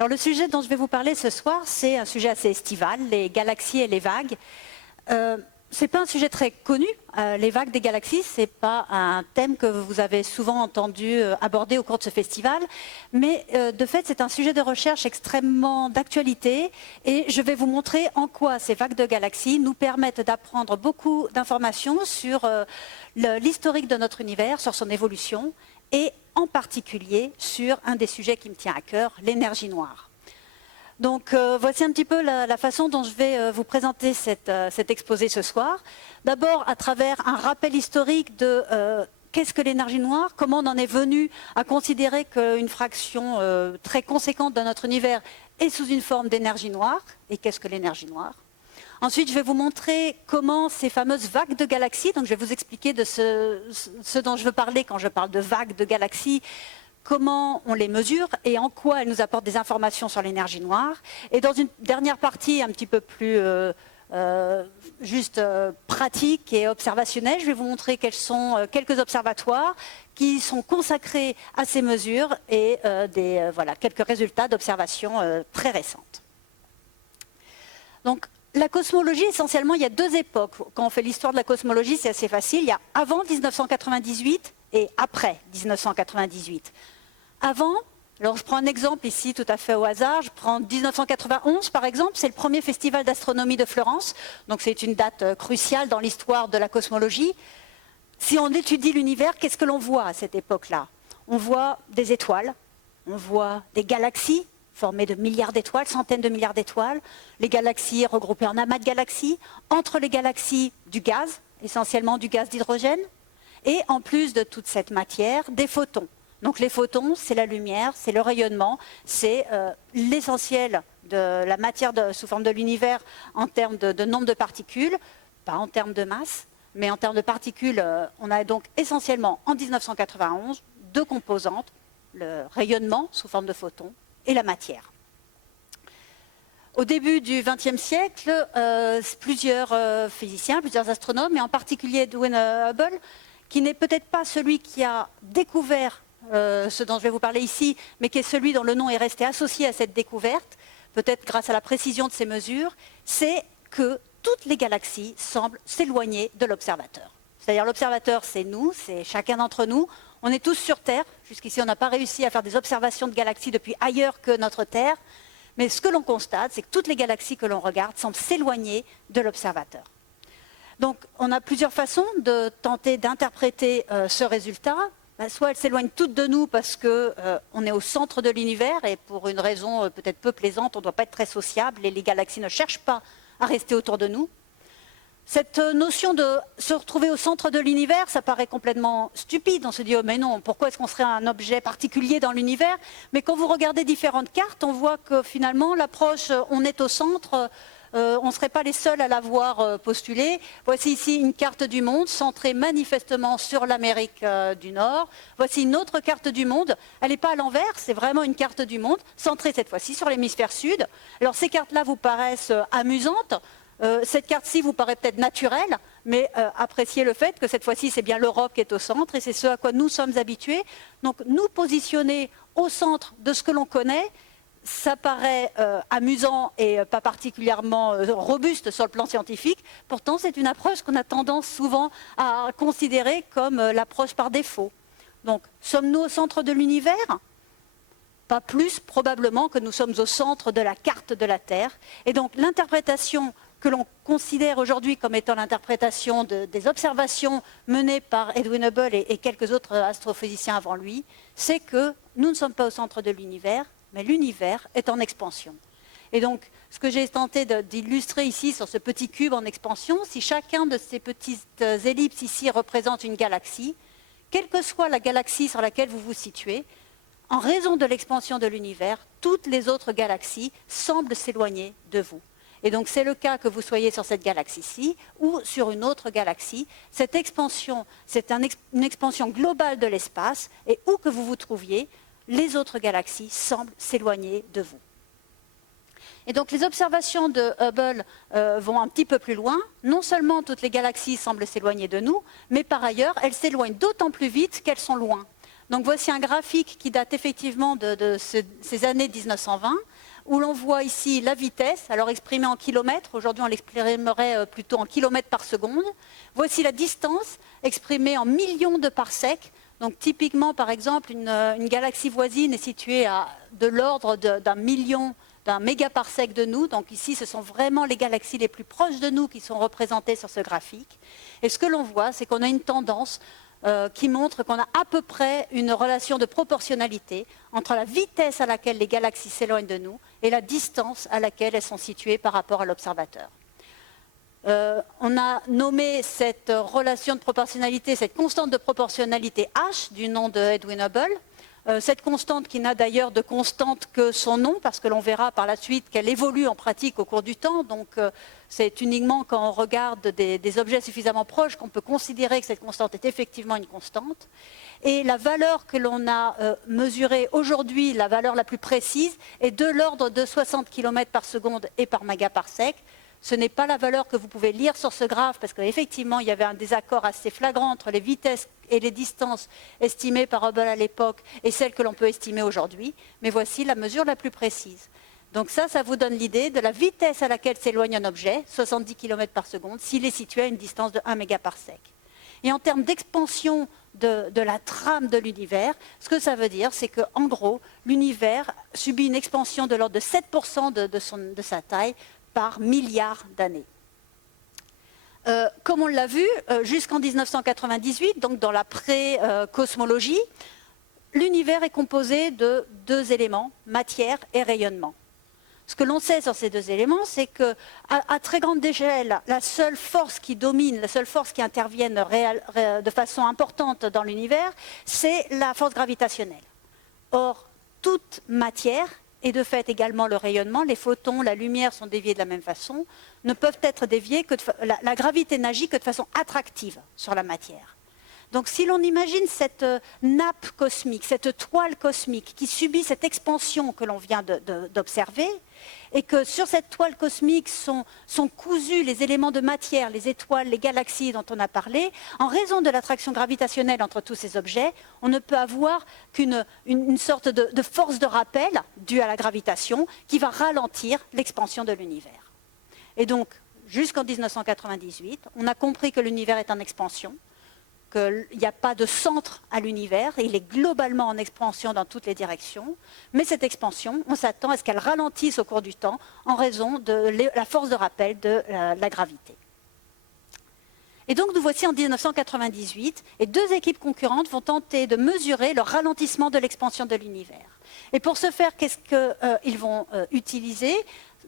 Alors le sujet dont je vais vous parler ce soir, c'est un sujet assez estival, les galaxies et les vagues. C'est pas un sujet très connu, les vagues des galaxies, c'est pas un thème que vous avez souvent entendu aborder au cours de ce festival, mais de fait c'est un sujet de recherche extrêmement d'actualité et je vais vous montrer en quoi ces vagues de galaxies nous permettent d'apprendre beaucoup d'informations sur l'historique de notre univers, sur son évolution et en particulier sur un des sujets qui me tient à cœur, l'énergie noire. Donc voici un petit peu la façon dont je vais vous présenter cet exposé ce soir. D'abord à travers un rappel historique de qu'est-ce que l'énergie noire, comment on en est venu à considérer qu'une fraction très conséquente de notre univers est sous une forme d'énergie noire, et qu'est-ce que l'énergie noire. Ensuite, je vais vous montrer comment ces fameuses vagues de galaxies, donc je vais vous expliquer de ce dont je veux parler quand je parle de vagues de galaxies, comment on les mesure et en quoi elles nous apportent des informations sur l'énergie noire. Et dans une dernière partie un petit peu plus pratique et observationnelle, je vais vous montrer quels sont quelques observatoires qui sont consacrés à ces mesures et quelques résultats d'observations très récentes. Donc, la cosmologie, essentiellement, il y a deux époques. Quand on fait l'histoire de la cosmologie, c'est assez facile. Il y a avant 1998 et après 1998. Avant, alors je prends un exemple ici tout à fait au hasard, je prends 1991 par exemple, c'est le premier festival d'astronomie de Florence, donc c'est une date cruciale dans l'histoire de la cosmologie. Si on étudie l'univers, qu'est-ce que l'on voit à cette époque-là? On voit des étoiles, on voit des galaxies formées de milliards d'étoiles, centaines de milliards d'étoiles, les galaxies regroupées en amas de galaxies, entre les galaxies du gaz, essentiellement du gaz d'hydrogène, et en plus de toute cette matière, des photons. Donc les photons, c'est la lumière, c'est le rayonnement, c'est l'essentiel de la matière sous forme de l'univers en termes de nombre de particules, pas en termes de masse, mais en termes de particules, on a donc essentiellement en 1991 deux composantes, le rayonnement sous forme de photons et la matière. Au début du XXe siècle, plusieurs physiciens, plusieurs astronomes, et en particulier Edwin Hubble, qui n'est peut-être pas celui qui a découvert ce dont je vais vous parler ici, mais qui est celui dont le nom est resté associé à cette découverte, peut-être grâce à la précision de ces mesures, c'est que toutes les galaxies semblent s'éloigner de l'observateur. C'est-à-dire l'observateur, c'est nous, c'est chacun d'entre nous. On est tous sur Terre. Jusqu'ici, on n'a pas réussi à faire des observations de galaxies depuis ailleurs que notre Terre. Mais ce que l'on constate, c'est que toutes les galaxies que l'on regarde semblent s'éloigner de l'observateur. Donc, on a plusieurs façons de tenter d'interpréter ce résultat. Soit elles s'éloignent toutes de nous parce qu'on est au centre de l'univers et pour une raison peut-être peu plaisante, on ne doit pas être très sociable et les galaxies ne cherchent pas à rester autour de nous. Cette notion de se retrouver au centre de l'univers, ça paraît complètement stupide. On se dit, oh mais non, pourquoi est-ce qu'on serait un objet particulier dans l'univers? Mais quand vous regardez différentes cartes, on voit que finalement l'approche on est au centre, on ne serait pas les seuls à l'avoir postulé. Voici ici une carte du monde centrée manifestement sur l'Amérique du Nord. Voici une autre carte du monde. Elle n'est pas à l'envers, c'est vraiment une carte du monde, centrée cette fois-ci sur l'hémisphère sud. Alors ces cartes-là vous paraissent amusantes. Cette carte-ci vous paraît peut-être naturelle, mais appréciez le fait que cette fois-ci c'est bien l'Europe qui est au centre et c'est ce à quoi nous sommes habitués. Donc nous positionner au centre de ce que l'on connaît, ça paraît amusant et pas particulièrement robuste sur le plan scientifique. Pourtant, c'est une approche qu'on a tendance souvent à considérer comme l'approche par défaut. Donc, sommes-nous au centre de l'univers? Pas plus probablement que nous sommes au centre de la carte de la Terre. Et donc, l'interprétation que l'on considère aujourd'hui comme étant l'interprétation des observations menées par Edwin Hubble et quelques autres astrophysiciens avant lui, c'est que nous ne sommes pas au centre de l'univers, mais l'univers est en expansion. Et donc, ce que j'ai tenté d'illustrer ici sur ce petit cube en expansion, si chacun de ces petites ellipses ici représente une galaxie, quelle que soit la galaxie sur laquelle vous vous situez, en raison de l'expansion de l'univers, toutes les autres galaxies semblent s'éloigner de vous. Et donc c'est le cas que vous soyez sur cette galaxie-ci ou sur une autre galaxie. Cette expansion, c'est une expansion globale de l'espace et où que vous vous trouviez, les autres galaxies semblent s'éloigner de vous. Et donc les observations de Hubble vont un petit peu plus loin. Non seulement toutes les galaxies semblent s'éloigner de nous, mais par ailleurs, elles s'éloignent d'autant plus vite qu'elles sont loin. Donc voici un graphique qui date effectivement de ces années 1920, où l'on voit ici la vitesse, alors exprimée en kilomètres, aujourd'hui on l'exprimerait plutôt en kilomètres par seconde. Voici la distance exprimée en millions de parsecs. Donc typiquement, par exemple, une galaxie voisine est située à de l'ordre d'un million, d'un mégaparsec de nous. Donc ici, ce sont vraiment les galaxies les plus proches de nous qui sont représentées sur ce graphique. Et ce que l'on voit, c'est qu'on a une tendance qui montre qu'on a à peu près une relation de proportionnalité entre la vitesse à laquelle les galaxies s'éloignent de nous et la distance à laquelle elles sont situées par rapport à l'observateur. On a nommé cette relation de proportionnalité, cette constante de proportionnalité H, du nom de Edwin Hubble. Cette constante qui n'a d'ailleurs de constante que son nom, parce que l'on verra par la suite qu'elle évolue en pratique au cours du temps. Donc c'est uniquement quand on regarde des objets suffisamment proches qu'on peut considérer que cette constante est effectivement une constante. Et la valeur que l'on a mesurée aujourd'hui, la valeur la plus précise, est de l'ordre de 60 km par seconde et par mégaparsec. Ce n'est pas la valeur que vous pouvez lire sur ce graphe, parce qu'effectivement, il y avait un désaccord assez flagrant entre les vitesses et les distances estimées par Hubble à l'époque et celles que l'on peut estimer aujourd'hui. Mais voici la mesure la plus précise. Donc ça vous donne l'idée de la vitesse à laquelle s'éloigne un objet, 70 km par seconde, s'il est situé à une distance de 1 mégaparsec. Et en termes d'expansion de la trame de l'univers, ce que ça veut dire, c'est qu'en gros, l'univers subit une expansion de l'ordre de 7% de sa taille par milliards d'années. Comme on l'a vu, jusqu'en 1998, donc dans la pré-cosmologie, l'univers est composé de deux éléments, matière et rayonnement. Ce que l'on sait sur ces deux éléments, c'est qu'à très grande échelle, la seule force qui domine, la seule force qui intervienne de façon importante dans l'univers, c'est la force gravitationnelle. Or, toute matière, et de fait également le rayonnement, les photons, la lumière sont déviés de la même façon, ne peuvent être déviés que la gravité n'agit que de façon attractive sur la matière. Donc si l'on imagine cette nappe cosmique, cette toile cosmique qui subit cette expansion que l'on vient d'observer, et que sur cette toile cosmique sont cousus les éléments de matière, les étoiles, les galaxies dont on a parlé, en raison de l'attraction gravitationnelle entre tous ces objets, on ne peut avoir qu'une sorte de force de rappel due à la gravitation qui va ralentir l'expansion de l'univers. Et donc, jusqu'en 1998, on a compris que l'univers est en expansion, qu'il n'y a pas de centre à l'univers, il est globalement en expansion dans toutes les directions, mais cette expansion, on s'attend à ce qu'elle ralentisse au cours du temps en raison de la force de rappel de la gravité. Et donc nous voici en 1998, et deux équipes concurrentes vont tenter de mesurer le ralentissement de l'expansion de l'univers. Et pour ce faire, qu'est-ce qu'ils vont utiliser ?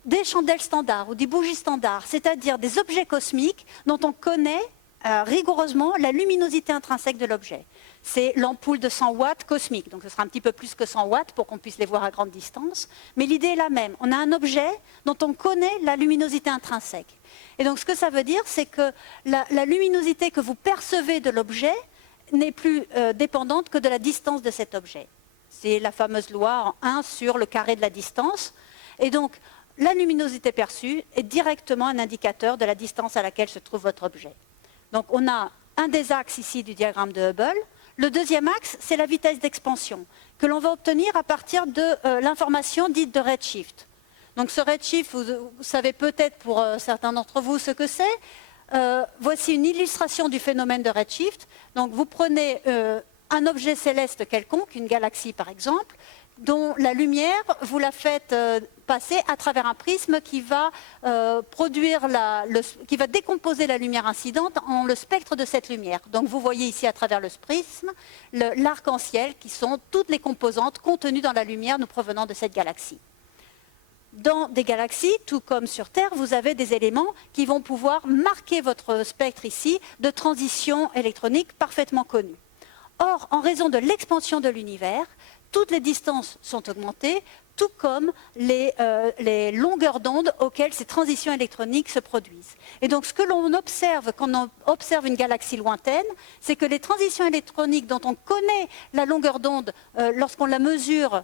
Des chandelles standards ou des bougies standards, c'est-à-dire des objets cosmiques dont on connaît rigoureusement la luminosité intrinsèque de l'objet. C'est l'ampoule de 100 watts cosmique, donc ce sera un petit peu plus que 100 watts pour qu'on puisse les voir à grande distance, mais l'idée est la même. On a un objet dont on connaît la luminosité intrinsèque. Et donc ce que ça veut dire, c'est que la luminosité que vous percevez de l'objet n'est plus dépendante que de la distance de cet objet. C'est la fameuse loi en 1 sur le carré de la distance. Et donc la luminosité perçue est directement un indicateur de la distance à laquelle se trouve votre objet. Donc on a un des axes ici du diagramme de Hubble. Le deuxième axe, c'est la vitesse d'expansion, que l'on va obtenir à partir de l'information dite de redshift. Donc ce redshift, vous savez peut-être pour certains d'entre vous ce que c'est. Voici une illustration du phénomène de redshift. Donc vous prenez un objet céleste quelconque, une galaxie par exemple, dont la lumière, vous la faites passer à travers un prisme qui va qui va décomposer la lumière incidente en le spectre de cette lumière. Donc vous voyez ici à travers le prisme l'arc-en-ciel qui sont toutes les composantes contenues dans la lumière nous provenant de cette galaxie. Dans des galaxies, tout comme sur Terre, vous avez des éléments qui vont pouvoir marquer votre spectre ici de transition électronique parfaitement connue. Or, en raison de l'expansion de l'univers, toutes les distances sont augmentées, tout comme les longueurs d'onde auxquelles ces transitions électroniques se produisent. Et donc ce que l'on observe quand on observe une galaxie lointaine, c'est que les transitions électroniques dont on connaît la longueur d'onde lorsqu'on la mesure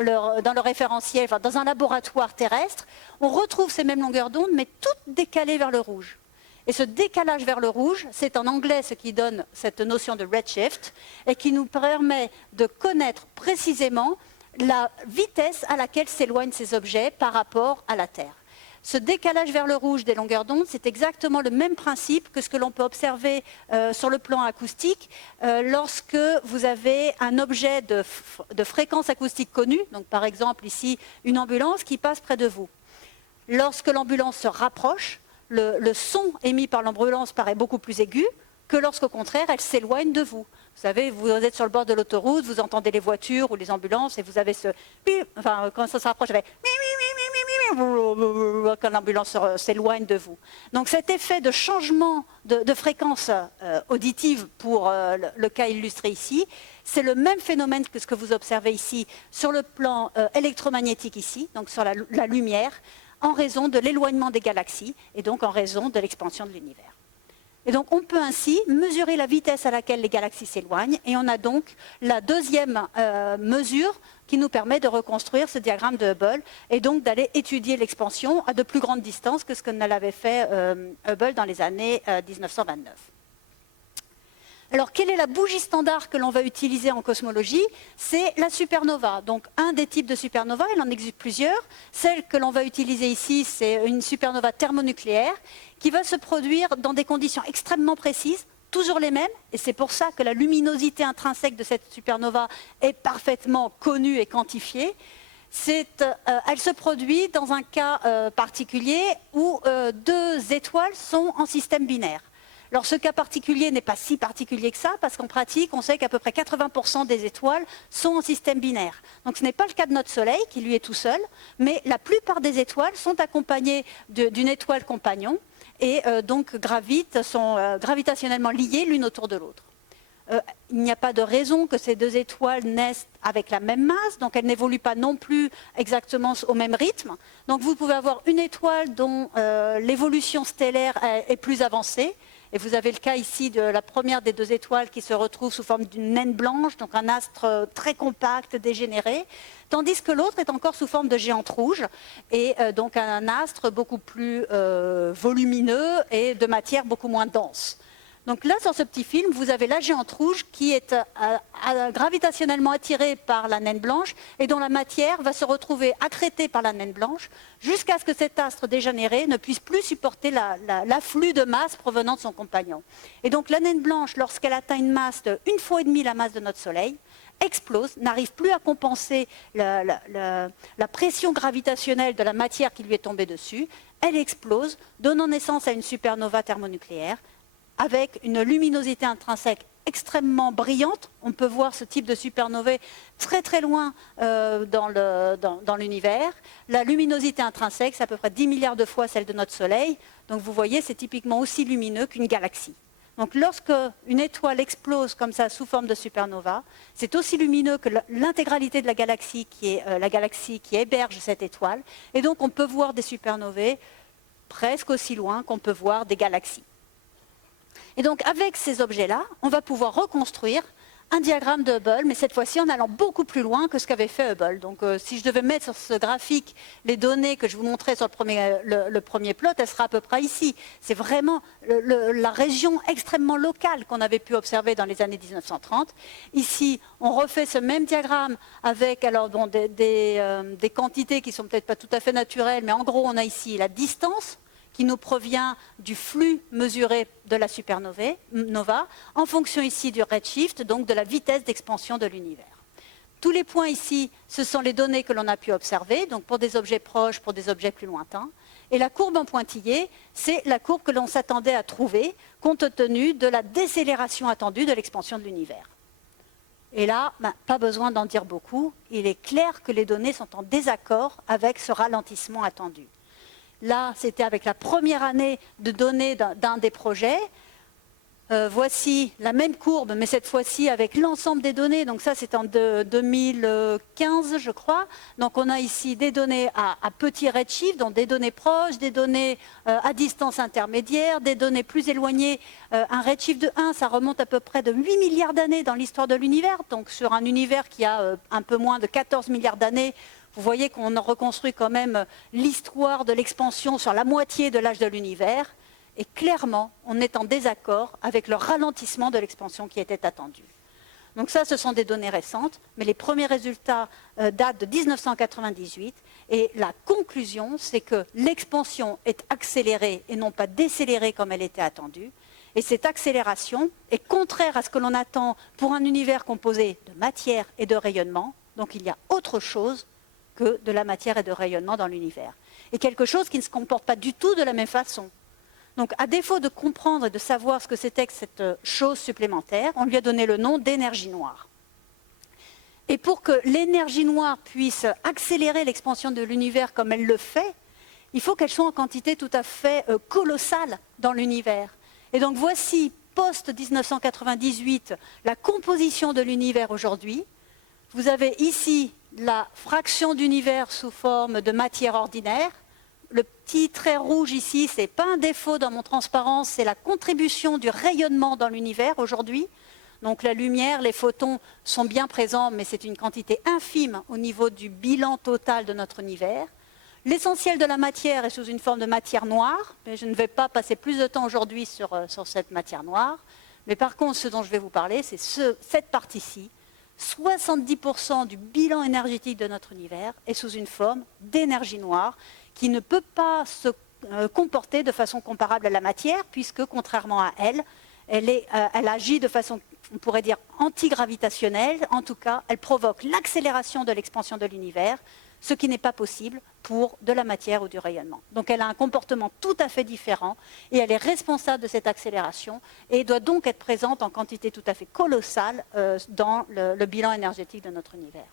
dans le référentiel, enfin, dans un laboratoire terrestre, on retrouve ces mêmes longueurs d'onde, mais toutes décalées vers le rouge. Et ce décalage vers le rouge, c'est en anglais ce qui donne cette notion de redshift et qui nous permet de connaître précisément la vitesse à laquelle s'éloignent ces objets par rapport à la Terre. Ce décalage vers le rouge des longueurs d'onde, c'est exactement le même principe que ce que l'on peut observer sur le plan acoustique lorsque vous avez un objet de fréquence acoustique connue, donc par exemple ici une ambulance qui passe près de vous. Lorsque l'ambulance se rapproche, le son émis par l'ambulance paraît beaucoup plus aigu que lorsqu'au contraire elle s'éloigne de vous. Vous savez, vous êtes sur le bord de l'autoroute, vous entendez les voitures ou les ambulances et vous avez ce... Enfin, quand ça se rapproche, ça fait... quand l'ambulance s'éloigne de vous. Donc cet effet de changement de fréquence auditive pour le cas illustré ici, c'est le même phénomène que ce que vous observez ici sur le plan électromagnétique ici, donc sur la lumière, en raison de l'éloignement des galaxies et donc en raison de l'expansion de l'univers. Et donc on peut ainsi mesurer la vitesse à laquelle les galaxies s'éloignent et on a donc la deuxième mesure qui nous permet de reconstruire ce diagramme de Hubble et donc d'aller étudier l'expansion à de plus grandes distances que ce que l'avait fait Hubble dans les années 1929. Alors, quelle est la bougie standard que l'on va utiliser en cosmologie? C'est la supernova. Donc, un des types de supernova, il en existe plusieurs. Celle que l'on va utiliser ici, c'est une supernova thermonucléaire qui va se produire dans des conditions extrêmement précises, toujours les mêmes, et c'est pour ça que la luminosité intrinsèque de cette supernova est parfaitement connue et quantifiée. Elle se produit dans un cas particulier où deux étoiles sont en système binaire. Alors ce cas particulier n'est pas si particulier que ça, parce qu'en pratique, on sait qu'à peu près 80% des étoiles sont en système binaire. Donc ce n'est pas le cas de notre Soleil, qui lui est tout seul, mais la plupart des étoiles sont accompagnées d'une étoile compagnon, et donc sont gravitationnellement liées l'une autour de l'autre. Il n'y a pas de raison que ces deux étoiles naissent avec la même masse, donc elles n'évoluent pas non plus exactement au même rythme. Donc vous pouvez avoir une étoile dont l'évolution stellaire est plus avancée, et vous avez le cas ici de la première des deux étoiles qui se retrouve sous forme d'une naine blanche, donc un astre très compact, dégénéré, tandis que l'autre est encore sous forme de géante rouge, et donc un astre beaucoup plus volumineux et de matière beaucoup moins dense. Donc là, sur ce petit film, vous avez la géante rouge qui est gravitationnellement attirée par la naine blanche et dont la matière va se retrouver accrétée par la naine blanche jusqu'à ce que cet astre dégénéré ne puisse plus supporter l'afflux de masse provenant de son compagnon. Et donc la naine blanche, lorsqu'elle atteint une masse de 1,5 fois la masse de notre Soleil, explose, n'arrive plus à compenser la pression gravitationnelle de la matière qui lui est tombée dessus. Elle explose, donnant naissance à une supernova thermonucléaire, avec une luminosité intrinsèque extrêmement brillante. On peut voir ce type de supernovae très très loin dans l'univers. La luminosité intrinsèque, c'est à peu près 10 milliards de fois celle de notre Soleil. Donc vous voyez, c'est typiquement aussi lumineux qu'une galaxie. Donc lorsque une étoile explose comme ça sous forme de supernova, c'est aussi lumineux que l'intégralité de la galaxie qui héberge cette étoile. Et donc on peut voir des supernovae presque aussi loin qu'on peut voir des galaxies. Et donc, avec ces objets-là, on va pouvoir reconstruire un diagramme de Hubble, mais cette fois-ci en allant beaucoup plus loin que ce qu'avait fait Hubble. Donc, si je devais mettre sur ce graphique les données que je vous montrais sur le premier plot, elle sera à peu près ici. C'est vraiment la région extrêmement locale qu'on avait pu observer dans les années 1930. Ici, on refait ce même diagramme avec alors, bon, des quantités qui ne sont peut-être pas tout à fait naturelles, mais en gros, on a ici la distance qui nous provient du flux mesuré de la supernova, en fonction ici du redshift, donc de la vitesse d'expansion de l'univers. Tous les points ici, ce sont les données que l'on a pu observer, donc pour des objets proches, pour des objets plus lointains. Et la courbe en pointillé, c'est la courbe que l'on s'attendait à trouver, compte tenu de la décélération attendue de l'expansion de l'univers. Et là, pas besoin d'en dire beaucoup, il est clair que les données sont en désaccord avec ce ralentissement attendu. Là, c'était avec la première année de données d'un des projets. Voici la même courbe, mais cette fois-ci avec l'ensemble des données. Donc ça, c'est en 2015, je crois. Donc on a ici des données à petit redshift, donc des données proches, des données à distance intermédiaire, des données plus éloignées. Un redshift de 1, ça remonte à peu près de 8 milliards d'années dans l'histoire de l'univers. Donc sur un univers qui a un peu moins de 14 milliards d'années, vous voyez qu'on reconstruit quand même l'histoire de l'expansion sur la moitié de l'âge de l'univers. Et clairement, on est en désaccord avec le ralentissement de l'expansion qui était attendue. Donc ça, ce sont des données récentes, mais les premiers résultats datent de 1998. Et la conclusion, c'est que l'expansion est accélérée et non pas décélérée comme elle était attendue. Et cette accélération est contraire à ce que l'on attend pour un univers composé de matière et de rayonnement. Donc il y a autre chose que de la matière et de rayonnement dans l'univers. Et quelque chose qui ne se comporte pas du tout de la même façon. Donc, à défaut de comprendre et de savoir ce que c'était que cette chose supplémentaire, on lui a donné le nom d'énergie noire. Et pour que l'énergie noire puisse accélérer l'expansion de l'univers comme elle le fait, il faut qu'elle soit en quantité tout à fait colossale dans l'univers. Et donc, voici, post-1998, la composition de l'univers aujourd'hui. Vous avez ici la fraction d'univers sous forme de matière ordinaire. Le petit trait rouge ici, ce n'est pas un défaut dans mon transparence, c'est la contribution du rayonnement dans l'univers aujourd'hui. Donc la lumière, les photons sont bien présents, mais c'est une quantité infime au niveau du bilan total de notre univers. L'essentiel de la matière est sous une forme de matière noire, mais je ne vais pas passer plus de temps aujourd'hui sur cette matière noire. Mais par contre, ce dont je vais vous parler, c'est cette partie-ci. 70% du bilan énergétique de notre univers est sous une forme d'énergie noire, qui ne peut pas se comporter de façon comparable à la matière, puisque, contrairement à elle, elle agit de façon, on pourrait dire, antigravitationnelle. En tout cas, elle provoque l'accélération de l'expansion de l'univers, ce qui n'est pas possible pour de la matière ou du rayonnement. Donc elle a un comportement tout à fait différent, et elle est responsable de cette accélération, et doit donc être présente en quantité tout à fait colossale dans le bilan énergétique de notre univers.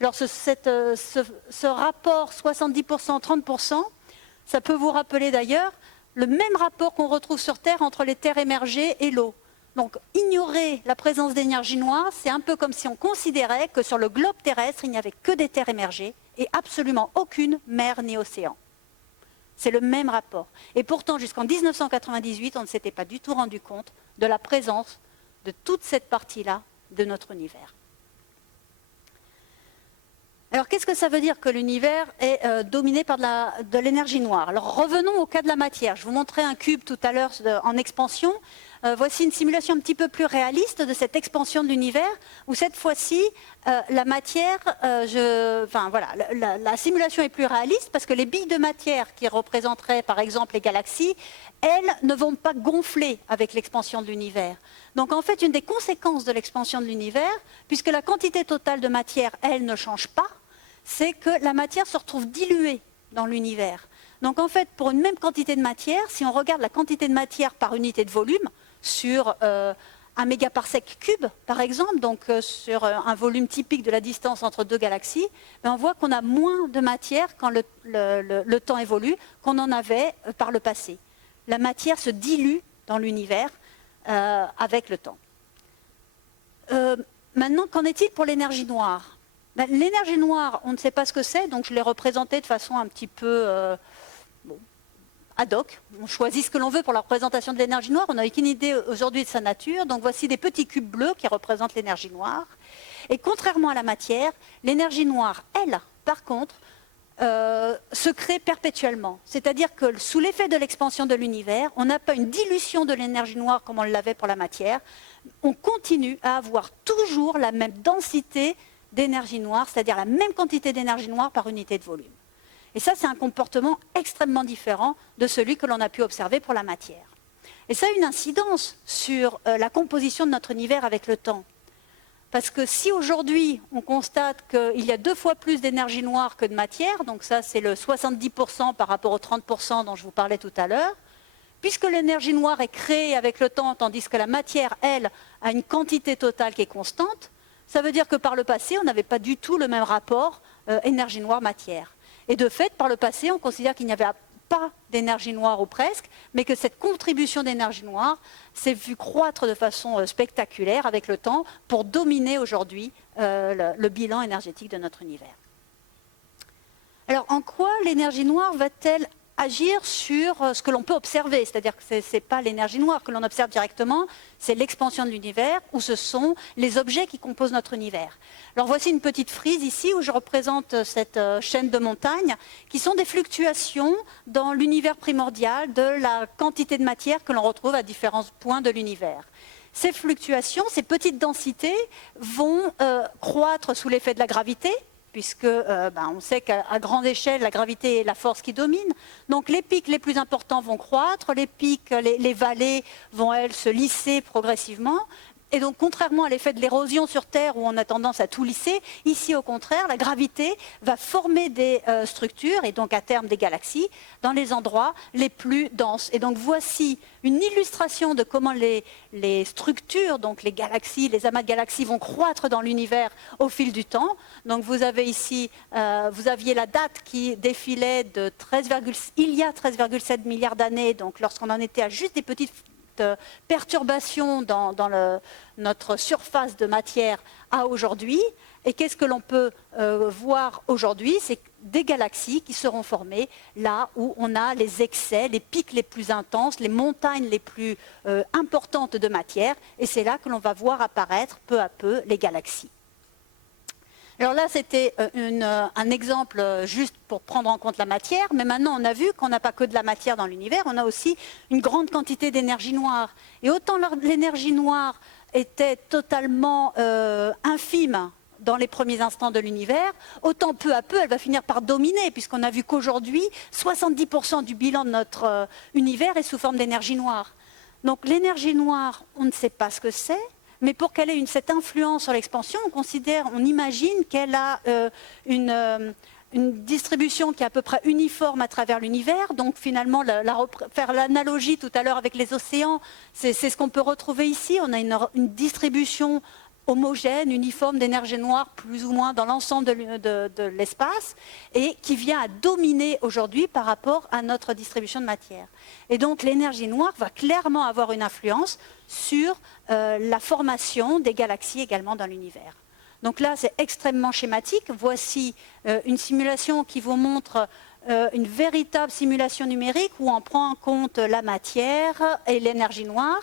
Alors ce rapport 70%, 30%, ça peut vous rappeler d'ailleurs le même rapport qu'on retrouve sur Terre entre les terres émergées et l'eau. Donc ignorer la présence d'énergie noire, c'est un peu comme si on considérait que sur le globe terrestre, il n'y avait que des terres émergées et absolument aucune mer ni océan. C'est le même rapport. Et pourtant, jusqu'en 1998, on ne s'était pas du tout rendu compte de la présence de toute cette partie-là de notre univers. Alors, qu'est-ce que ça veut dire que l'univers est dominé par de l'énergie noire? Alors, revenons au cas de la matière. Je vous montrais un cube tout à l'heure en expansion. Voici une simulation un petit peu plus réaliste de cette expansion de l'univers, où cette fois-ci, la matière, la simulation est plus réaliste parce que les billes de matière qui représenteraient, par exemple, les galaxies, elles ne vont pas gonfler avec l'expansion de l'univers. Donc, en fait, une des conséquences de l'expansion de l'univers, puisque la quantité totale de matière, elle, ne change pas, c'est que la matière se retrouve diluée dans l'univers. Donc en fait, pour une même quantité de matière, si on regarde la quantité de matière par unité de volume, sur un mégaparsec cube, par exemple, donc sur un volume typique de la distance entre deux galaxies, on voit qu'on a moins de matière quand le temps évolue qu'on en avait par le passé. La matière se dilue dans l'univers avec le temps. Maintenant, qu'en est-il pour l'énergie noire? L'énergie noire, on ne sait pas ce que c'est, donc je l'ai représentée de façon un petit peu ad hoc. On choisit ce que l'on veut pour la représentation de l'énergie noire. On n'a aucune idée aujourd'hui de sa nature. Donc voici des petits cubes bleus qui représentent l'énergie noire. Et contrairement à la matière, l'énergie noire, elle, par contre, se crée perpétuellement. C'est-à-dire que sous l'effet de l'expansion de l'univers, on n'a pas une dilution de l'énergie noire comme on l'avait pour la matière. On continue à avoir toujours la même densité d'énergie noire, c'est-à-dire la même quantité d'énergie noire par unité de volume. Et ça, c'est un comportement extrêmement différent de celui que l'on a pu observer pour la matière. Et ça a une incidence sur la composition de notre univers avec le temps. Parce que si aujourd'hui, on constate qu'il y a 2 fois plus d'énergie noire que de matière, donc ça, c'est le 70% par rapport aux 30% dont je vous parlais tout à l'heure, puisque l'énergie noire est créée avec le temps, tandis que la matière, elle, a une quantité totale qui est constante, ça veut dire que par le passé, on n'avait pas du tout le même rapport énergie noire-matière. Et de fait, par le passé, on considère qu'il n'y avait pas d'énergie noire ou presque, mais que cette contribution d'énergie noire s'est vue croître de façon spectaculaire avec le temps pour dominer aujourd'hui le bilan énergétique de notre univers. Alors, en quoi l'énergie noire va-t-elle agir sur ce que l'on peut observer, c'est-à-dire que ce n'est pas l'énergie noire que l'on observe directement, c'est l'expansion de l'univers, ou ce sont les objets qui composent notre univers. Alors voici une petite frise ici où je représente cette chaîne de montagnes, qui sont des fluctuations dans l'univers primordial de la quantité de matière que l'on retrouve à différents points de l'univers. Ces fluctuations, ces petites densités vont croître sous l'effet de la gravité, puisque on sait qu'à grande échelle, la gravité est la force qui domine. Donc les pics les plus importants vont croître, les pics, les vallées vont, elles, se lisser progressivement. Et donc, contrairement à l'effet de l'érosion sur Terre, où on a tendance à tout lisser, ici, au contraire, la gravité va former des structures, et donc à terme des galaxies, dans les endroits les plus denses. Et donc, voici une illustration de comment les structures, donc les galaxies, les amas de galaxies, vont croître dans l'univers au fil du temps. Donc, vous avez ici, vous aviez la date qui défilait de il y a 13,7 milliards d'années, donc lorsqu'on en était à juste des petites perturbations dans notre surface de matière à aujourd'hui. Et qu'est-ce que l'on peut voir aujourd'hui? C'est des galaxies qui seront formées là où on a les excès, les pics les plus intenses, les montagnes les plus importantes de matière. Et c'est là que l'on va voir apparaître peu à peu les galaxies. Alors là, c'était un exemple juste pour prendre en compte la matière, mais maintenant on a vu qu'on n'a pas que de la matière dans l'univers, on a aussi une grande quantité d'énergie noire. Et autant l'énergie noire était totalement infime dans les premiers instants de l'univers, autant peu à peu elle va finir par dominer, puisqu'on a vu qu'aujourd'hui, 70% du bilan de notre univers est sous forme d'énergie noire. Donc l'énergie noire, on ne sait pas ce que c'est. Mais pour qu'elle ait cette influence sur l'expansion, on imagine qu'elle a une distribution qui est à peu près uniforme à travers l'univers. Donc finalement, faire l'analogie tout à l'heure avec les océans, c'est ce qu'on peut retrouver ici. On a une distribution homogène, uniforme d'énergie noire, plus ou moins dans l'ensemble de l'espace, et qui vient à dominer aujourd'hui par rapport à notre distribution de matière. Et donc l'énergie noire va clairement avoir une influence sur la formation des galaxies également dans l'univers. Donc là, c'est extrêmement schématique. Voici une simulation qui vous montre une véritable simulation numérique où on prend en compte la matière et l'énergie noire.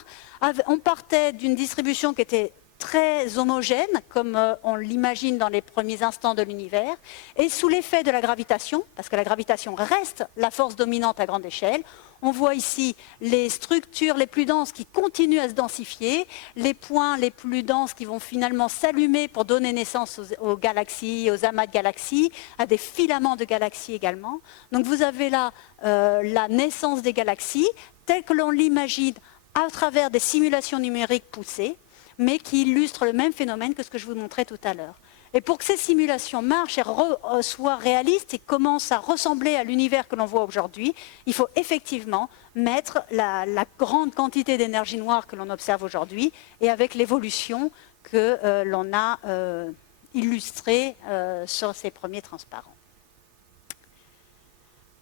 On partait d'une distribution qui était très homogène, comme on l'imagine dans les premiers instants de l'univers, et sous l'effet de la gravitation, parce que la gravitation reste la force dominante à grande échelle, on voit ici les structures les plus denses qui continuent à se densifier, les points les plus denses qui vont finalement s'allumer pour donner naissance aux galaxies, aux amas de galaxies, à des filaments de galaxies également. Donc vous avez là la naissance des galaxies, telle que l'on l'imagine à travers des simulations numériques poussées, mais qui illustrent le même phénomène que ce que je vous montrais tout à l'heure. Et pour que ces simulations marchent et soient réalistes et commencent à ressembler à l'univers que l'on voit aujourd'hui, il faut effectivement mettre la grande quantité d'énergie noire que l'on observe aujourd'hui et avec l'évolution que l'on a illustrée sur ces premiers transparents.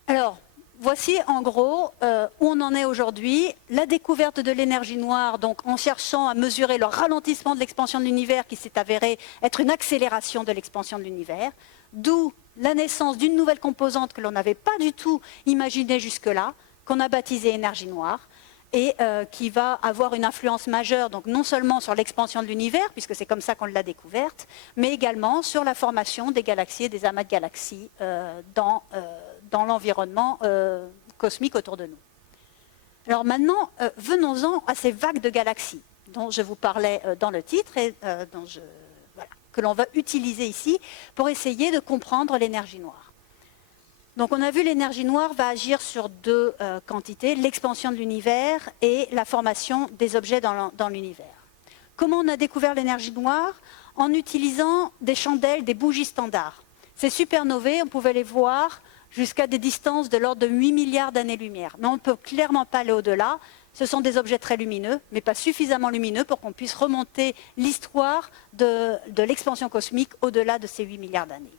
Alors, voici en gros où on en est aujourd'hui. La découverte de l'énergie noire, donc en cherchant à mesurer le ralentissement de l'expansion de l'univers qui s'est avéré être une accélération de l'expansion de l'univers, d'où la naissance d'une nouvelle composante que l'on n'avait pas du tout imaginée jusque-là, qu'on a baptisée énergie noire, et qui va avoir une influence majeure, donc non seulement sur l'expansion de l'univers, puisque c'est comme ça qu'on l'a découverte, mais également sur la formation des galaxies et des amas de galaxies dans l'environnement cosmique autour de nous. Alors maintenant, venons-en à ces vagues de galaxies dont je vous parlais dans le titre et que l'on va utiliser ici pour essayer de comprendre l'énergie noire. Donc on a vu l'énergie noire va agir sur deux quantités, l'expansion de l'univers et la formation des objets dans l'univers. Comment on a découvert l'énergie noire? En utilisant des chandelles, des bougies standards. Ces supernovae, on pouvait les voir jusqu'à des distances de l'ordre de 8 milliards d'années-lumière. Mais on ne peut clairement pas aller au-delà. Ce sont des objets très lumineux, mais pas suffisamment lumineux pour qu'on puisse remonter l'histoire de l'expansion cosmique au-delà de ces 8 milliards d'années.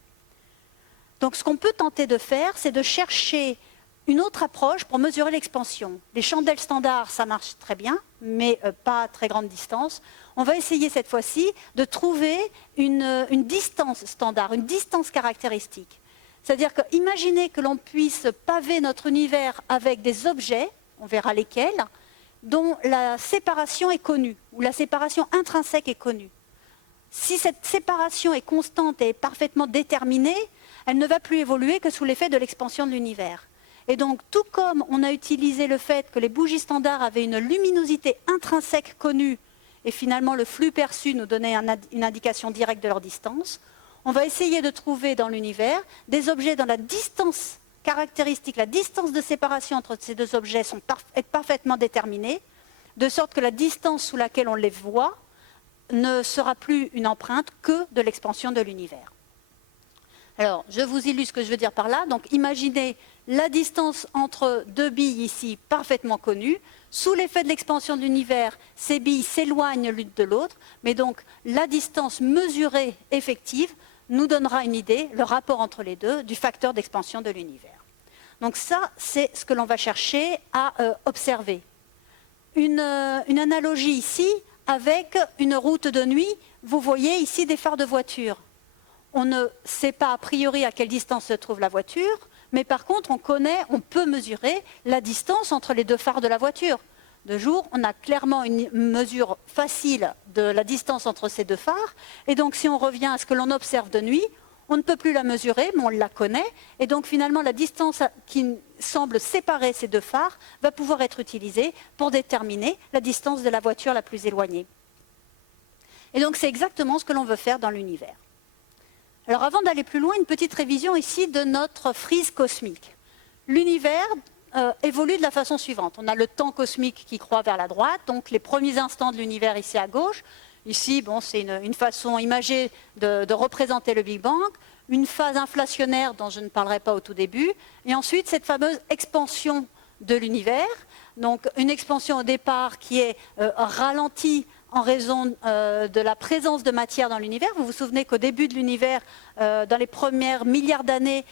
Donc ce qu'on peut tenter de faire, c'est de chercher une autre approche pour mesurer l'expansion. Les chandelles standards, ça marche très bien, mais pas à très grande distance. On va essayer cette fois-ci de trouver une distance standard, une distance caractéristique. C'est-à-dire que imaginez que l'on puisse paver notre univers avec des objets, on verra lesquels, dont la séparation est connue, ou la séparation intrinsèque est connue. Si cette séparation est constante et parfaitement déterminée, elle ne va plus évoluer que sous l'effet de l'expansion de l'univers. Et donc, tout comme on a utilisé le fait que les bougies standards avaient une luminosité intrinsèque connue, et finalement le flux perçu nous donnait une indication directe de leur distance, on va essayer de trouver dans l'univers des objets dont la distance caractéristique, la distance de séparation entre ces deux objets est parfaitement déterminée, de sorte que la distance sous laquelle on les voit ne sera plus une empreinte que de l'expansion de l'univers. Alors, je vous illustre ce que je veux dire par là. Donc, imaginez la distance entre deux billes ici, parfaitement connue. Sous l'effet de l'expansion de l'univers, ces billes s'éloignent l'une de l'autre, mais donc la distance mesurée effective nous donnera une idée, le rapport entre les deux, du facteur d'expansion de l'univers. Donc ça, c'est ce que l'on va chercher à observer. Une analogie ici avec une route de nuit. Vous voyez ici des phares de voiture. On ne sait pas a priori à quelle distance se trouve la voiture, mais par contre, on peut mesurer la distance entre les deux phares de la voiture. De jour, on a clairement une mesure facile de la distance entre ces deux phares. Et donc, si on revient à ce que l'on observe de nuit, on ne peut plus la mesurer, mais on la connaît. Et donc, finalement, la distance qui semble séparer ces deux phares va pouvoir être utilisée pour déterminer la distance de la voiture la plus éloignée. Et donc, c'est exactement ce que l'on veut faire dans l'univers. Alors, avant d'aller plus loin, une petite révision ici de notre frise cosmique. L'univers évolue de la façon suivante. On a le temps cosmique qui croît vers la droite, donc les premiers instants de l'univers ici à gauche. Ici, bon, c'est une façon imagée de représenter le Big Bang, une phase inflationnaire dont je ne parlerai pas au tout début, et ensuite cette fameuse expansion de l'univers. Donc une expansion au départ qui est ralentie en raison de la présence de matière dans l'univers. Vous vous souvenez qu'au début de l'univers, dans les premières milliards d'années,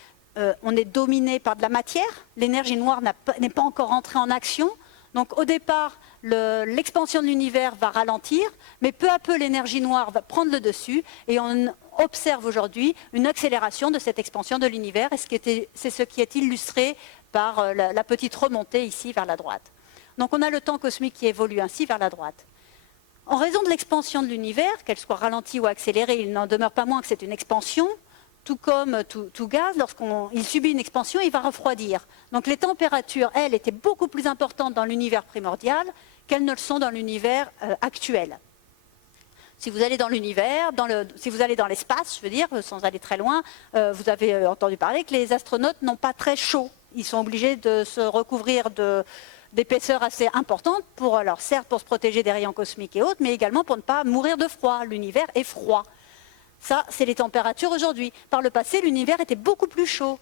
on est dominé par de la matière. L'énergie noire n'est pas encore entrée en action. Donc au départ, l'expansion de l'univers va ralentir, mais peu à peu l'énergie noire va prendre le dessus et on observe aujourd'hui une accélération de cette expansion de l'univers et c'est ce qui est illustré par la petite remontée ici vers la droite. Donc on a le temps cosmique qui évolue ainsi vers la droite. En raison de l'expansion de l'univers, qu'elle soit ralentie ou accélérée, il n'en demeure pas moins que c'est une expansion. Tout comme tout gaz, lorsqu'il subit une expansion, il va refroidir. Donc les températures, elles, étaient beaucoup plus importantes dans l'univers primordial qu'elles ne le sont dans l'univers actuel. Si vous allez dans l'univers, si vous allez dans l'espace, je veux dire, sans aller très loin, vous avez entendu parler que les astronautes n'ont pas très chaud. Ils sont obligés de se recouvrir d'épaisseur assez importante, alors certes pour se protéger des rayons cosmiques et autres, mais également pour ne pas mourir de froid. L'univers est froid. Ça, c'est les températures aujourd'hui. Par le passé, l'univers était beaucoup plus chaud.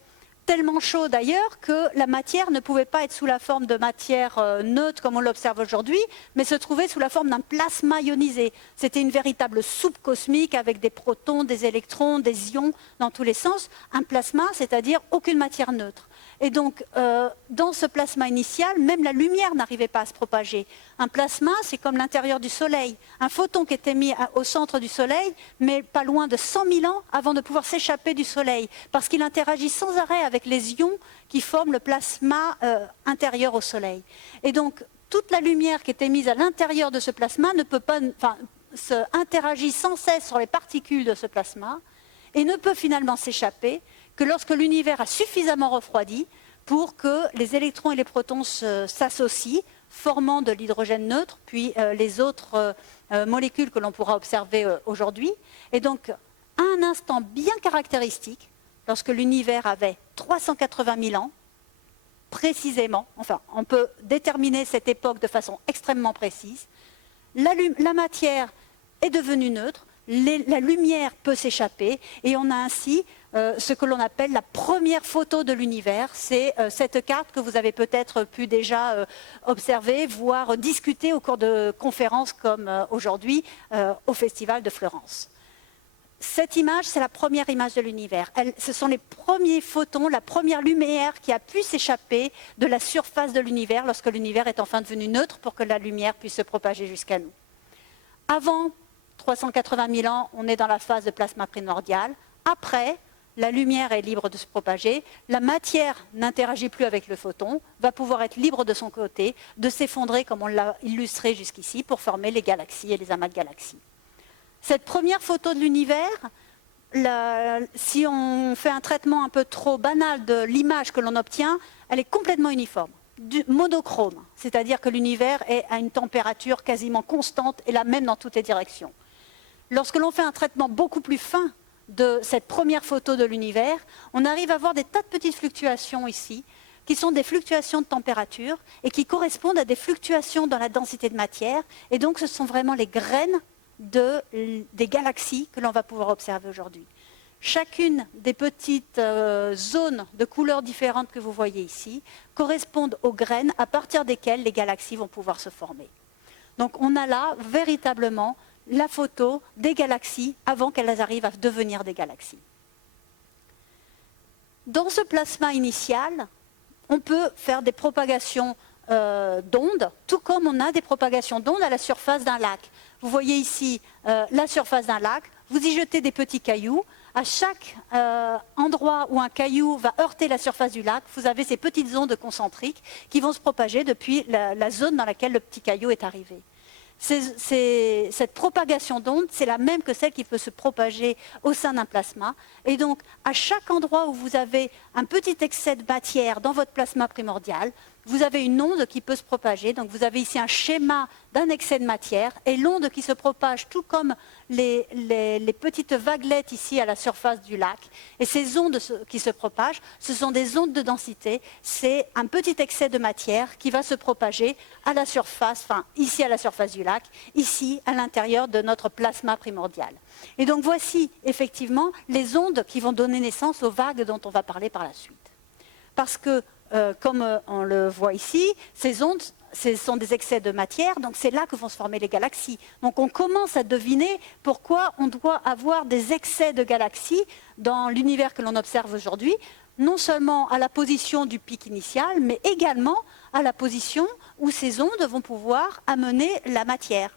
Tellement chaud d'ailleurs que la matière ne pouvait pas être sous la forme de matière neutre comme on l'observe aujourd'hui, mais se trouvait sous la forme d'un plasma ionisé. C'était une véritable soupe cosmique avec des protons, des électrons, des ions dans tous les sens. Un plasma, c'est-à-dire aucune matière neutre. Et donc, dans ce plasma initial, même la lumière n'arrivait pas à se propager. Un plasma, c'est comme l'intérieur du Soleil. Un photon qui est émis au centre du Soleil, mais pas loin de 100 000 ans avant de pouvoir s'échapper du Soleil, parce qu'il interagit sans arrêt avec les ions qui forment le plasma intérieur au Soleil. Et donc, toute la lumière qui est émise à l'intérieur de ce plasma ne peut pas, interagit sans cesse sur les particules de ce plasma et ne peut finalement s'échapper que lorsque l'univers a suffisamment refroidi pour que les électrons et les protons s'associent, formant de l'hydrogène neutre, puis les autres molécules que l'on pourra observer aujourd'hui. Et donc, à un instant bien caractéristique, lorsque l'univers avait 380 000 ans, précisément, enfin, on peut déterminer cette époque de façon extrêmement précise, la matière est devenue neutre, la lumière peut s'échapper, et on a ainsi ce que l'on appelle la première photo de l'univers. C'est cette carte que vous avez peut-être pu déjà observer, voire discuter au cours de conférences comme aujourd'hui au Festival de Florence. Cette image, c'est la première image de l'univers. Ce sont les premiers photons, la première lumière qui a pu s'échapper de la surface de l'univers lorsque l'univers est enfin devenu neutre pour que la lumière puisse se propager jusqu'à nous. Avant 380 000 ans, on est dans la phase de plasma primordial. Après, la lumière est libre de se propager, la matière n'interagit plus avec le photon, va pouvoir être libre de son côté, de s'effondrer comme on l'a illustré jusqu'ici pour former les galaxies et les amas de galaxies. Cette première photo de l'univers, si on fait un traitement un peu trop banal de l'image que l'on obtient, elle est complètement uniforme, monochrome, c'est-à-dire que l'univers est à une température quasiment constante et la même dans toutes les directions. Lorsque l'on fait un traitement beaucoup plus fin de cette première photo de l'univers, on arrive à voir des tas de petites fluctuations ici, qui sont des fluctuations de température et qui correspondent à des fluctuations dans la densité de matière. Et donc, ce sont vraiment les graines des galaxies que l'on va pouvoir observer aujourd'hui. Chacune des petites zones de couleurs différentes que vous voyez ici correspondent aux graines à partir desquelles les galaxies vont pouvoir se former. Donc, on a là véritablement la photo des galaxies avant qu'elles arrivent à devenir des galaxies. Dans ce plasma initial, on peut faire des propagations d'ondes, tout comme on a des propagations d'ondes à la surface d'un lac. Vous voyez ici la surface d'un lac, vous y jetez des petits cailloux. À chaque endroit où un caillou va heurter la surface du lac, vous avez ces petites ondes concentriques qui vont se propager depuis la zone dans laquelle le petit caillou est arrivé. Cette propagation d'ondes, c'est la même que celle qui peut se propager au sein d'un plasma. Et donc, à chaque endroit où vous avez un petit excès de matière dans votre plasma primordial, vous avez une onde qui peut se propager. Donc, vous avez ici un schéma d'un excès de matière et l'onde qui se propage, tout comme les petites vaguelettes ici à la surface du lac. Et ces ondes qui se propagent, ce sont des ondes de densité. C'est un petit excès de matière qui va se propager à la surface, enfin ici à la surface du lac, ici à l'intérieur de notre plasma primordial. Et donc voici effectivement les ondes qui vont donner naissance aux vagues dont on va parler par la suite. Parce que, comme on le voit ici, ces ondes, ce sont des excès de matière, donc c'est là que vont se former les galaxies. Donc on commence à deviner pourquoi on doit avoir des excès de galaxies dans l'univers que l'on observe aujourd'hui, non seulement à la position du pic initial, mais également à la position où ces ondes vont pouvoir amener la matière.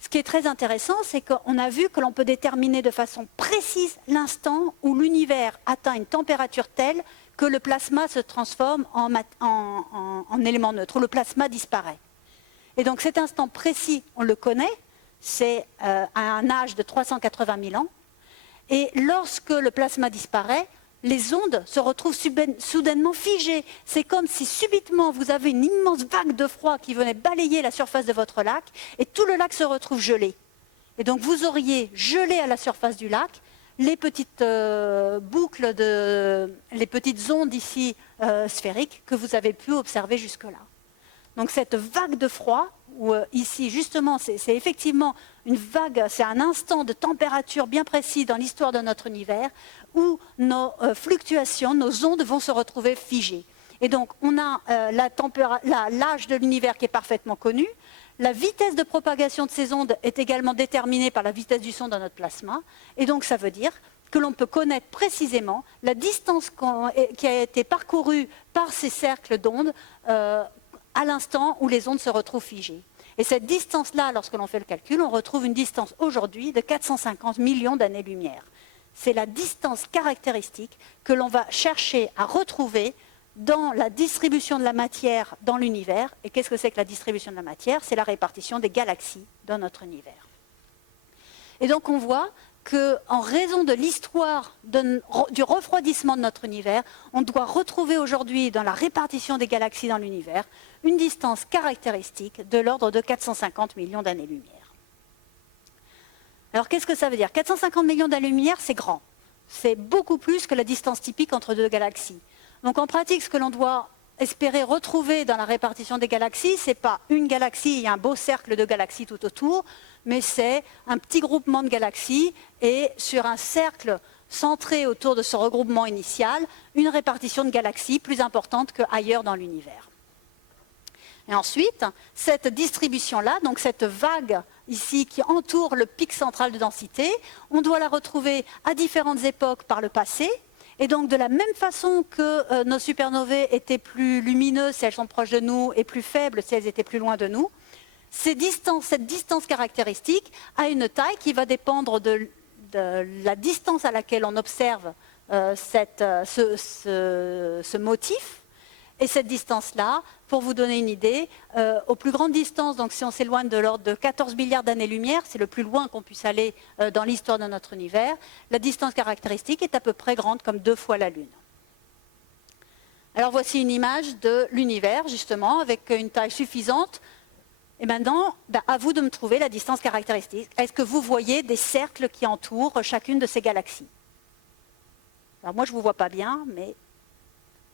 Ce qui est très intéressant, c'est qu'on a vu que l'on peut déterminer de façon précise l'instant où l'univers atteint une température telle que le plasma se transforme en élément neutre, où le plasma disparaît. Et donc cet instant précis, on le connaît, c'est à un âge de 380 000 ans. Et lorsque le plasma disparaît, les ondes se retrouvent soudainement figées. C'est comme si subitement vous avez une immense vague de froid qui venait balayer la surface de votre lac et tout le lac se retrouve gelé. Et donc vous auriez gelé à la surface du lac les petites boucles, les petites ondes ici sphériques que vous avez pu observer jusque-là. Donc cette vague de froid, où ici justement c'est effectivement une vague, c'est un instant de température bien précis dans l'histoire de notre univers, où nos fluctuations, nos ondes vont se retrouver figées. Et donc on a l'âge de l'univers qui est parfaitement connu. La vitesse de propagation de ces ondes est également déterminée par la vitesse du son dans notre plasma. Et donc ça veut dire que l'on peut connaître précisément la distance qui a été parcourue par ces cercles d'ondes à l'instant où les ondes se retrouvent figées. Et cette distance-là, lorsque l'on fait le calcul, on retrouve une distance aujourd'hui de 450 millions d'années-lumière. C'est la distance caractéristique que l'on va chercher à retrouver dans la distribution de la matière dans l'univers. Et qu'est-ce que c'est que la distribution de la matière? C'est la répartition des galaxies dans notre univers. Et donc on voit qu'en raison de l'histoire du refroidissement de notre univers, on doit retrouver aujourd'hui dans la répartition des galaxies dans l'univers une distance caractéristique de l'ordre de 450 millions d'années-lumière. Alors qu'est-ce que ça veut dire? 450 millions d'années-lumière, c'est grand. C'est beaucoup plus que la distance typique entre deux galaxies. Donc en pratique, ce que l'on doit espérer retrouver dans la répartition des galaxies, ce n'est pas une galaxie, il y a un beau cercle de galaxies tout autour, mais c'est un petit groupement de galaxies et sur un cercle centré autour de ce regroupement initial, une répartition de galaxies plus importante qu'ailleurs dans l'univers. Et ensuite, cette distribution-là, donc cette vague ici qui entoure le pic central de densité, on doit la retrouver à différentes époques par le passé. Et donc de la même façon que nos supernovae étaient plus lumineuses si elles sont proches de nous et plus faibles si elles étaient plus loin de nous, cette distance caractéristique a une taille qui va dépendre la distance à laquelle on observe ce motif. Et cette distance-là, pour vous donner une idée, aux plus grandes distances, donc si on s'éloigne de l'ordre de 14 milliards d'années-lumière, c'est le plus loin qu'on puisse aller dans l'histoire de notre univers, la distance caractéristique est à peu près grande comme 2 fois la Lune. Alors voici une image de l'univers, justement, avec une taille suffisante. Et maintenant, à vous de me trouver la distance caractéristique. Est-ce que vous voyez des cercles qui entourent chacune de ces galaxies? Alors moi, je ne vous vois pas bien, mais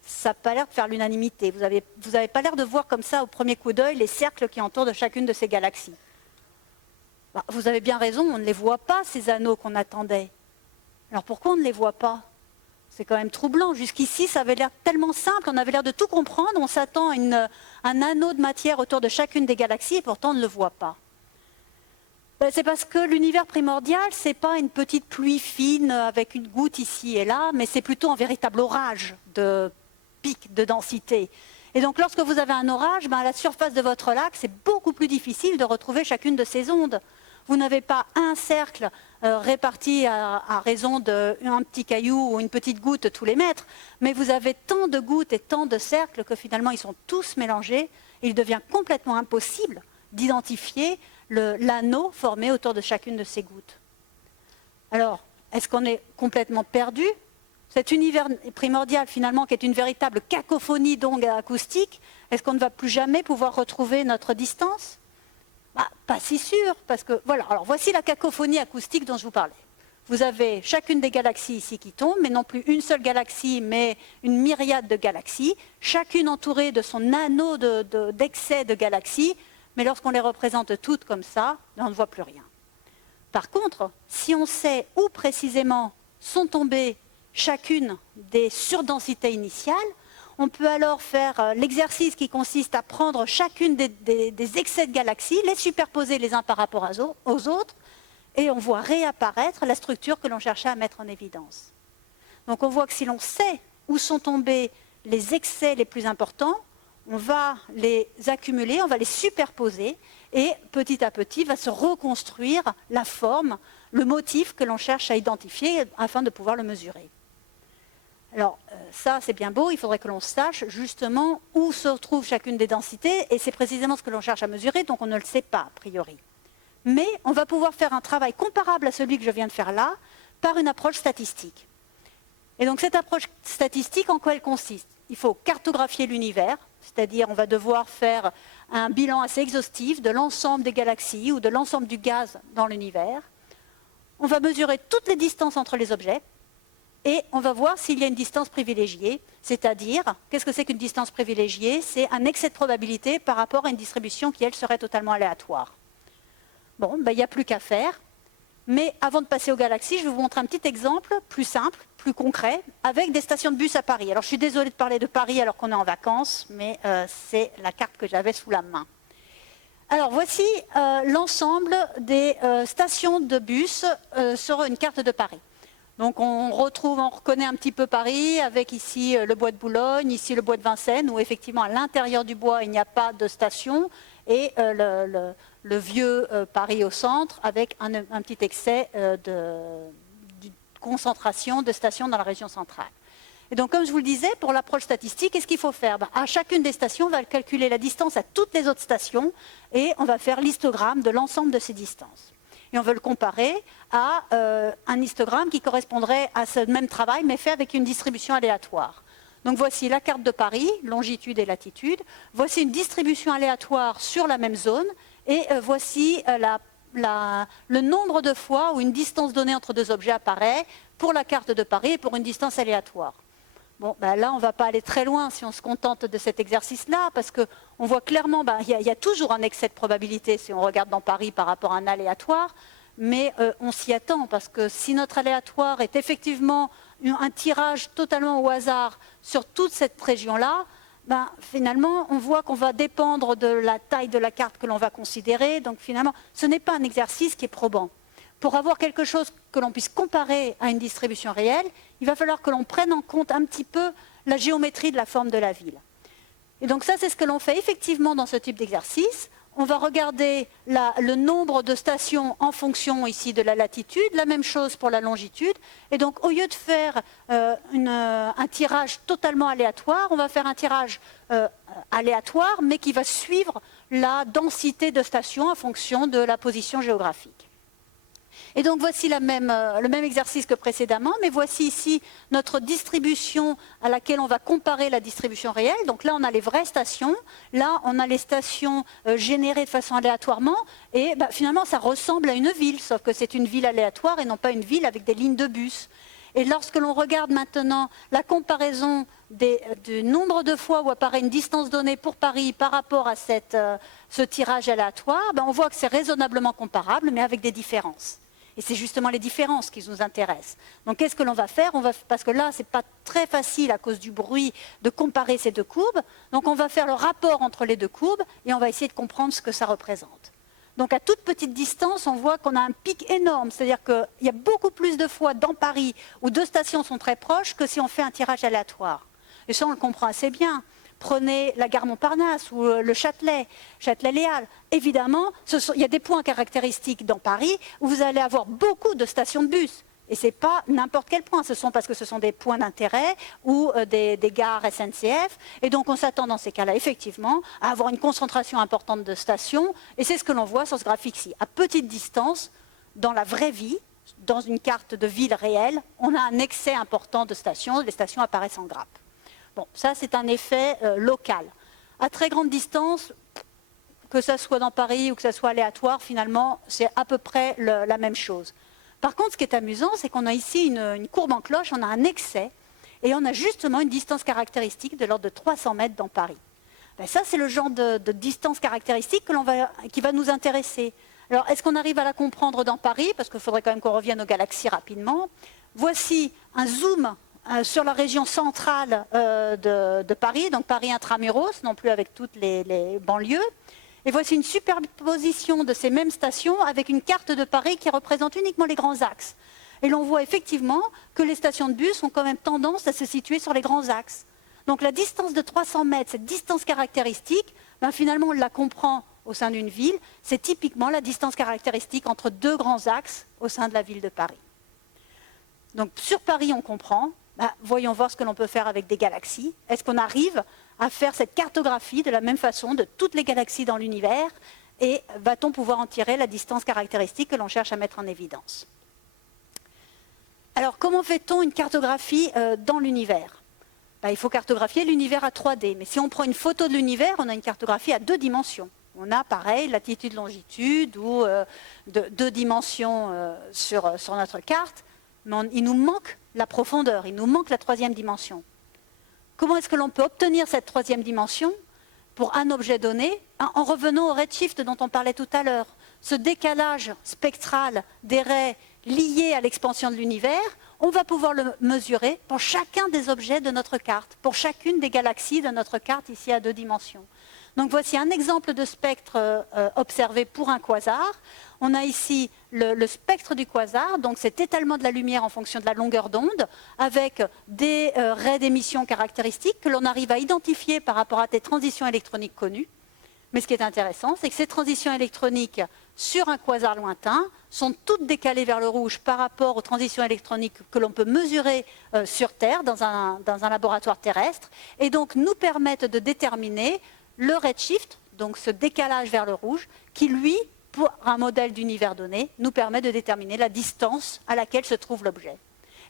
ça n'a pas l'air de faire l'unanimité. Vous n'avez pas l'air de voir comme ça, au premier coup d'œil, les cercles qui entourent de chacune de ces galaxies. Vous avez bien raison, on ne les voit pas, ces anneaux qu'on attendait. Alors pourquoi on ne les voit pas? C'est quand même troublant. Jusqu'ici, ça avait l'air tellement simple, on avait l'air de tout comprendre. On s'attend à un anneau de matière autour de chacune des galaxies et pourtant on ne le voit pas. C'est parce que l'univers primordial, ce n'est pas une petite pluie fine avec une goutte ici et là, mais c'est plutôt un véritable orage de pics de densité. Et donc lorsque vous avez un orage, à la surface de votre lac, c'est beaucoup plus difficile de retrouver chacune de ces ondes. Vous n'avez pas un cercle réparti à raison d'un petit caillou ou une petite goutte tous les mètres, mais vous avez tant de gouttes et tant de cercles que finalement ils sont tous mélangés et il devient complètement impossible d'identifier l'anneau formé autour de chacune de ces gouttes. Alors, est-ce qu'on est complètement perdu? Cet univers primordial, finalement, qui est une véritable cacophonie d'ondes acoustiques, est-ce qu'on ne va plus jamais pouvoir retrouver notre distance? Pas si sûr, parce que, voilà, alors voici la cacophonie acoustique dont je vous parlais. Vous avez chacune des galaxies ici qui tombent, mais non plus une seule galaxie, mais une myriade de galaxies, chacune entourée de son anneau d'excès de galaxies, mais lorsqu'on les représente toutes comme ça, on ne voit plus rien. Par contre, si on sait où précisément sont tombées chacune des surdensités initiales, on peut alors faire l'exercice qui consiste à prendre chacune des excès de galaxies, les superposer les uns par rapport aux autres, et on voit réapparaître la structure que l'on cherchait à mettre en évidence. Donc on voit que si l'on sait où sont tombés les excès les plus importants, on va les accumuler, on va les superposer, et petit à petit va se reconstruire la forme, le motif que l'on cherche à identifier afin de pouvoir le mesurer. Alors ça c'est bien beau, il faudrait que l'on sache justement où se retrouve chacune des densités, et c'est précisément ce que l'on cherche à mesurer, donc on ne le sait pas a priori. Mais on va pouvoir faire un travail comparable à celui que je viens de faire là, par une approche statistique. Et donc cette approche statistique, en quoi elle consiste? Il faut cartographier l'univers, c'est-à-dire on va devoir faire un bilan assez exhaustif de l'ensemble des galaxies ou de l'ensemble du gaz dans l'univers. On va mesurer toutes les distances entre les objets et on va voir s'il y a une distance privilégiée, c'est-à-dire, qu'est-ce que c'est qu'une distance privilégiée? C'est un excès de probabilité par rapport à une distribution qui, elle, serait totalement aléatoire. Bon, il n'y a plus qu'à faire. Mais avant de passer aux galaxies, je vais vous montrer un petit exemple plus simple, plus concret, avec des stations de bus à Paris. Alors je suis désolée de parler de Paris alors qu'on est en vacances, mais c'est la carte que j'avais sous la main. Alors voici l'ensemble des stations de bus sur une carte de Paris. Donc on reconnaît un petit peu Paris avec ici le bois de Boulogne, ici le bois de Vincennes, où effectivement à l'intérieur du bois il n'y a pas de station, et le vieux Paris au centre avec un petit excès de concentration de stations dans la région centrale. Et donc comme je vous le disais, pour l'approche statistique, qu'est-ce qu'il faut faire? À chacune des stations, on va calculer la distance à toutes les autres stations et on va faire l'histogramme de l'ensemble de ces distances. Et on veut le comparer à un histogramme qui correspondrait à ce même travail, mais fait avec une distribution aléatoire. Donc voici la carte de Paris, longitude et latitude. Voici une distribution aléatoire sur la même zone. Et voici le nombre de fois où une distance donnée entre deux objets apparaît pour la carte de Paris et pour une distance aléatoire. Bon, là, on ne va pas aller très loin si on se contente de cet exercice-là, parce qu'on voit clairement qu'il y a toujours un excès de probabilité si on regarde dans Paris par rapport à un aléatoire, mais on s'y attend, parce que si notre aléatoire est effectivement un tirage totalement au hasard sur toute cette région-là, finalement, on voit qu'on va dépendre de la taille de la carte que l'on va considérer. Donc finalement, ce n'est pas un exercice qui est probant. Pour avoir quelque chose que l'on puisse comparer à une distribution réelle, il va falloir que l'on prenne en compte un petit peu la géométrie de la forme de la ville. Et donc ça, c'est ce que l'on fait effectivement dans ce type d'exercice. on va regarder le nombre de stations en fonction ici de la latitude, la même chose pour la longitude. Et donc, au lieu de faire un tirage totalement aléatoire, on va faire un tirage aléatoire, mais qui va suivre la densité de stations en fonction de la position géographique. Et donc voici le même exercice que précédemment, mais voici ici notre distribution à laquelle on va comparer la distribution réelle. Donc là, on a les vraies stations, là, on a les stations générées de façon aléatoirement, et finalement, ça ressemble à une ville, sauf que c'est une ville aléatoire et non pas une ville avec des lignes de bus. Et lorsque l'on regarde maintenant la comparaison du nombre de fois où apparaît une distance donnée pour Paris par rapport à ce tirage aléatoire, on voit que c'est raisonnablement comparable, mais avec des différences. Et c'est justement les différences qui nous intéressent. Donc qu'est-ce que l'on va faire? Parce que là, ce n'est pas très facile à cause du bruit de comparer ces deux courbes. Donc on va faire le rapport entre les deux courbes et on va essayer de comprendre ce que ça représente. Donc à toute petite distance, on voit qu'on a un pic énorme. C'est-à-dire qu'il y a beaucoup plus de fois dans Paris où deux stations sont très proches que si on fait un tirage aléatoire. Et ça, on le comprend assez bien. Prenez la gare Montparnasse ou le Châtelet, Châtelet-Léal. Évidemment, il y a des points caractéristiques dans Paris où vous allez avoir beaucoup de stations de bus. Et ce n'est pas n'importe quel point, parce que ce sont des points d'intérêt ou des gares SNCF. Et donc on s'attend dans ces cas-là, effectivement, à avoir une concentration importante de stations. Et c'est ce que l'on voit sur ce graphique-ci. À petite distance, dans la vraie vie, dans une carte de ville réelle, on a un excès important de stations. Les stations apparaissent en grappe. Bon, ça c'est un effet local. À très grande distance, que ça soit dans Paris ou que ça soit aléatoire, finalement, c'est à peu près la même chose. Par contre, ce qui est amusant, c'est qu'on a ici une courbe en cloche, on a un excès, et on a justement une distance caractéristique de l'ordre de 300 mètres dans Paris. Ça, c'est le genre de distance caractéristique qui va nous intéresser. Alors, est-ce qu'on arrive à la comprendre dans Paris? Parce qu'il faudrait quand même qu'on revienne aux galaxies rapidement. Voici un zoom sur la région centrale de Paris, donc Paris intramuros, non plus avec toutes les banlieues. Et voici une superposition de ces mêmes stations avec une carte de Paris qui représente uniquement les grands axes. Et l'on voit effectivement que les stations de bus ont quand même tendance à se situer sur les grands axes. Donc la distance de 300 mètres, cette distance caractéristique, finalement on la comprend au sein d'une ville, c'est typiquement la distance caractéristique entre deux grands axes au sein de la ville de Paris. Donc sur Paris on comprend. Voyons voir ce que l'on peut faire avec des galaxies. Est-ce qu'on arrive à faire cette cartographie de la même façon de toutes les galaxies dans l'univers et va-t-on pouvoir en tirer la distance caractéristique que l'on cherche à mettre en évidence? Alors, comment fait-on une cartographie dans l'univers? Il faut cartographier l'univers à 3D, mais si on prend une photo de l'univers, on a une cartographie à 2 dimensions. On a, pareil, latitude, longitude ou 2 dimensions sur notre carte, mais il nous manque la profondeur, il nous manque la 3e dimension. Comment est-ce que l'on peut obtenir cette 3e dimension pour un objet donné en revenant au redshift dont on parlait tout à l'heure? Ce décalage spectral des raies liés à l'expansion de l'univers, on va pouvoir le mesurer pour chacun des objets de notre carte, pour chacune des galaxies de notre carte ici à 2 dimensions. Donc voici un exemple de spectre observé pour un quasar. On a ici le spectre du quasar, donc cet étalement de la lumière en fonction de la longueur d'onde, avec des raies d'émission caractéristiques que l'on arrive à identifier par rapport à des transitions électroniques connues. Mais ce qui est intéressant, c'est que ces transitions électroniques sur un quasar lointain sont toutes décalées vers le rouge par rapport aux transitions électroniques que l'on peut mesurer sur Terre, dans un laboratoire terrestre, et donc nous permettent de déterminer le redshift, donc ce décalage vers le rouge, qui lui, pour un modèle d'univers donné, nous permet de déterminer la distance à laquelle se trouve l'objet.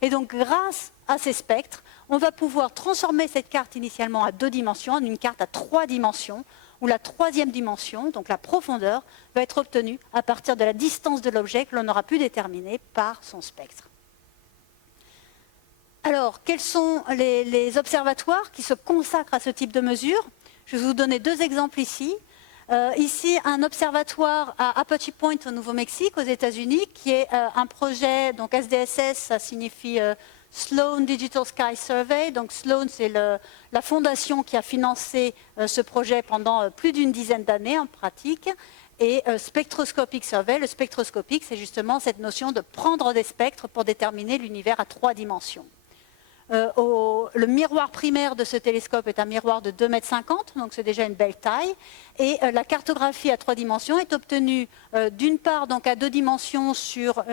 Et donc grâce à ces spectres, on va pouvoir transformer cette carte initialement à 2 dimensions en une carte à 3 dimensions, où la 3e dimension, donc la profondeur, va être obtenue à partir de la distance de l'objet que l'on aura pu déterminer par son spectre. Alors, quels sont les observatoires qui se consacrent à ce type de mesure? Je vais vous donner 2 exemples ici. Ici, un observatoire à Apache Point au Nouveau-Mexique, aux États-Unis, qui est un projet, donc SDSS, ça signifie Sloan Digital Sky Survey. Donc Sloan, c'est la fondation qui a financé ce projet pendant plus d'une dizaine d'années en pratique. Et Spectroscopic Survey, le spectroscopique, c'est justement cette notion de prendre des spectres pour déterminer l'univers à 3 dimensions. Le miroir primaire de ce télescope est un miroir de 2,50 m, donc c'est déjà une belle taille. Et la cartographie à 3 dimensions est obtenue d'une part donc à 2 dimensions sur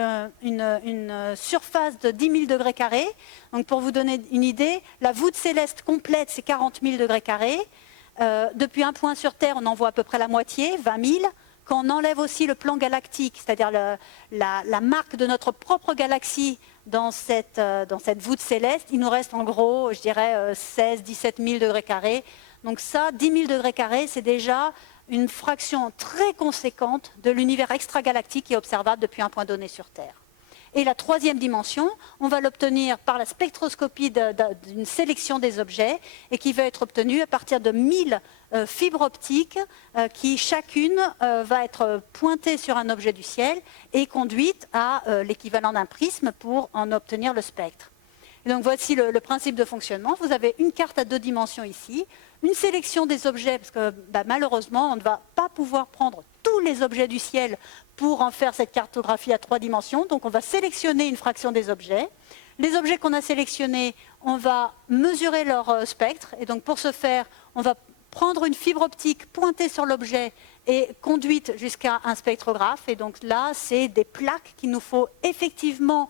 une surface de 10 000 degrés carrés. Donc pour vous donner une idée, la voûte céleste complète c'est 40 000 degrés carrés. Depuis un point sur Terre, on en voit à peu près la moitié, 20 000. Quand on enlève aussi le plan galactique, c'est-à-dire la marque de notre propre galaxie dans cette voûte céleste, il nous reste en gros, je dirais, 16-17 000 degrés carrés. Donc ça, 10 000 degrés carrés, c'est déjà une fraction très conséquente de l'univers extragalactique qui est observable depuis un point donné sur Terre. Et la troisième dimension, on va l'obtenir par la spectroscopie d'une sélection des objets et qui va être obtenue à partir de 1000 fibres optiques qui chacune va être pointée sur un objet du ciel et conduite à l'équivalent d'un prisme pour en obtenir le spectre. Et donc voici le principe de fonctionnement. Vous avez une carte à 2 dimensions ici, une sélection des objets, parce que malheureusement, on ne va pas pouvoir prendre tous les objets du ciel pour en faire cette cartographie à 3 dimensions. Donc on va sélectionner une fraction des objets. Les objets qu'on a sélectionnés, on va mesurer leur spectre. Et donc pour ce faire, on va prendre une fibre optique pointée sur l'objet et conduite jusqu'à un spectrographe. Et donc là, c'est des plaques qu'il nous faut effectivement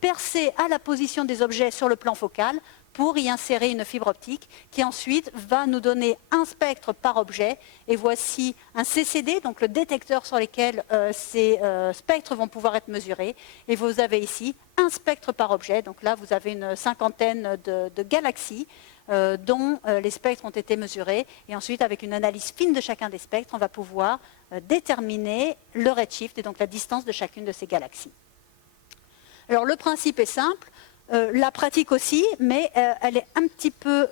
percer à la position des objets sur le plan focal pour y insérer une fibre optique qui ensuite va nous donner un spectre par objet. Et voici un CCD, donc le détecteur sur lequel ces spectres vont pouvoir être mesurés. Et vous avez ici un spectre par objet. Donc là, vous avez une cinquantaine de galaxies dont les spectres ont été mesurés. Et ensuite, avec une analyse fine de chacun des spectres, on va pouvoir déterminer le redshift et donc la distance de chacune de ces galaxies. Alors le principe est simple. La pratique aussi, mais elle est un petit peu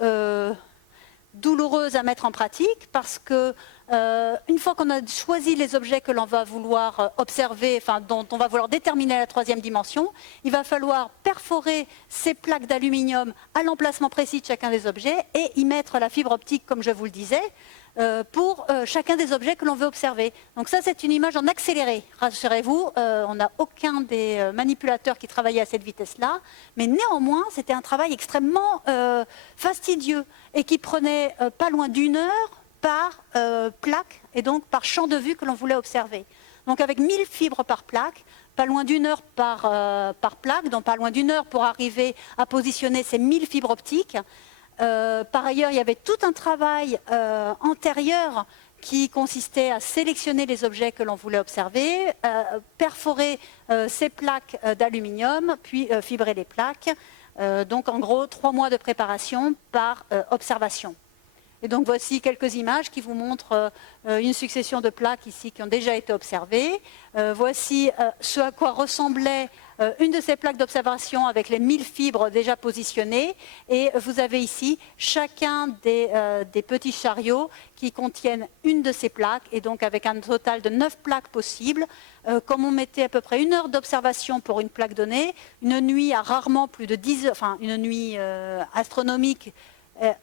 douloureuse à mettre en pratique parce que une fois qu'on a choisi les objets que l'on va vouloir observer, enfin dont on va vouloir déterminer la troisième dimension, il va falloir perforer ces plaques d'aluminium à l'emplacement précis de chacun des objets et y mettre la fibre optique, comme je vous le disais, pour chacun des objets que l'on veut observer. Donc ça, c'est une image en accéléré. Rassurez-vous, on n'a aucun des manipulateurs qui travaillait à cette vitesse-là, mais néanmoins, c'était un travail extrêmement fastidieux et qui prenait pas loin d'1 heure par plaque et donc par champ de vue que l'on voulait observer. Donc avec 1000 fibres par plaque, pas loin d'1 heure par plaque, donc pas loin d'1 heure pour arriver à positionner ces 1000 fibres optiques. Par ailleurs, il y avait tout un travail antérieur qui consistait à sélectionner les objets que l'on voulait observer, perforer ces plaques d'aluminium, puis fibrer les plaques. Donc en gros, 3 mois de préparation par observation. Et donc voici quelques images qui vous montrent une succession de plaques ici qui ont déjà été observées. Voici ce à quoi ressemblait une de ces plaques d'observation avec les 1000 fibres déjà positionnées. Et vous avez ici chacun des petits chariots qui contiennent une de ces plaques, et donc avec un total de 9 plaques possibles. Comme on mettait à peu près 1 heure d'observation pour une plaque donnée, une nuit a rarement plus de 10 heures, enfin une nuit astronomique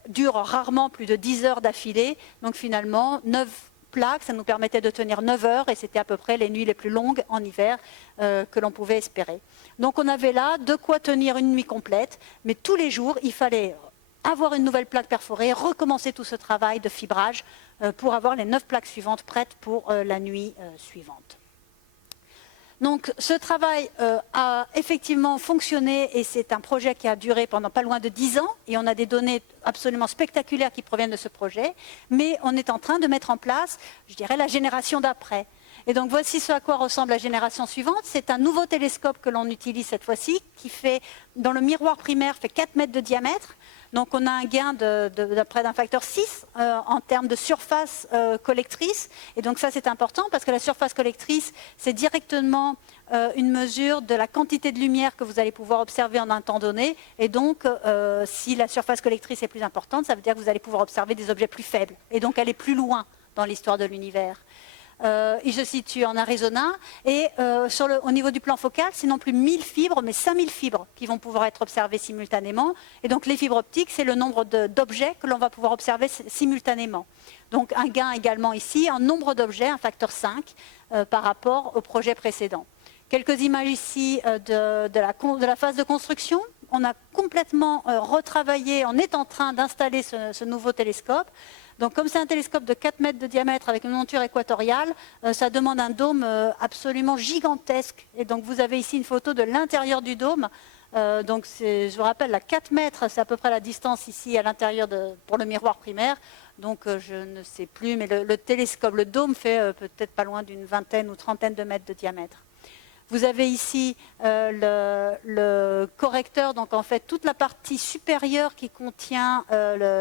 dure rarement plus de 10 heures d'affilée. Donc finalement, 9 plaques, ça nous permettait de tenir 9 heures et c'était à peu près les nuits les plus longues en hiver que l'on pouvait espérer. Donc on avait là de quoi tenir une nuit complète, mais tous les jours, il fallait avoir une nouvelle plaque perforée, recommencer tout ce travail de fibrage pour avoir les 9 plaques suivantes prêtes pour la nuit suivante. Donc ce travail a effectivement fonctionné et c'est un projet qui a duré pendant pas loin de 10 ans et on a des données absolument spectaculaires qui proviennent de ce projet, mais on est en train de mettre en place, je dirais, la génération d'après. Et donc voici ce à quoi ressemble la génération suivante. C'est un nouveau télescope que l'on utilise cette fois-ci, qui fait, dans le miroir primaire, fait 4 mètres de diamètre. Donc on a un gain de près d'un facteur 6 en termes de surface collectrice. Et donc ça c'est important parce que la surface collectrice, c'est directement une mesure de la quantité de lumière que vous allez pouvoir observer en un temps donné. Et donc si la surface collectrice est plus importante, ça veut dire que vous allez pouvoir observer des objets plus faibles et donc aller plus loin dans l'histoire de l'univers. Il se situe en Arizona et au niveau du plan focal, c'est non plus 1000 fibres, mais 5000 fibres qui vont pouvoir être observées simultanément. Et donc les fibres optiques, c'est le nombre d'objets que l'on va pouvoir observer simultanément. Donc un gain également ici en nombre d'objets, un facteur 5 par rapport au projet précédent. Quelques images ici de la phase de construction. on a complètement retravaillé, on est en train d'installer ce nouveau télescope. Donc comme c'est un télescope de 4 mètres de diamètre avec une monture équatoriale, ça demande un dôme absolument gigantesque. Et donc vous avez ici une photo de l'intérieur du dôme. Donc je vous rappelle, à 4 mètres, c'est à peu près la distance ici à l'intérieur pour le miroir primaire. Donc je ne sais plus, mais le télescope, le dôme fait peut-être pas loin d'une vingtaine ou trentaine de mètres de diamètre. Vous avez ici le correcteur, donc en fait toute la partie supérieure qui contient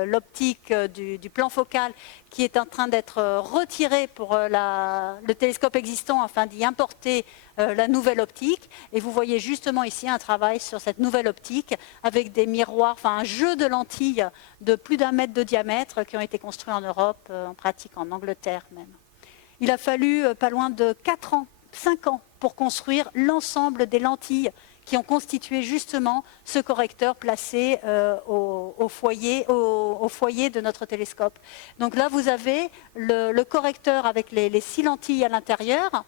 l'optique du plan focal qui est en train d'être retirée pour le télescope existant afin d'y importer la nouvelle optique. Et vous voyez justement ici un travail sur cette nouvelle optique avec des miroirs, enfin un jeu de lentilles de plus d'1 mètre de diamètre qui ont été construits en Europe, en pratique en Angleterre même. Il a fallu pas loin de 4 ans, 5 ans pour construire l'ensemble des lentilles qui ont constitué justement ce correcteur placé au foyer de notre télescope. Donc là, vous avez le correcteur avec les 6 lentilles à l'intérieur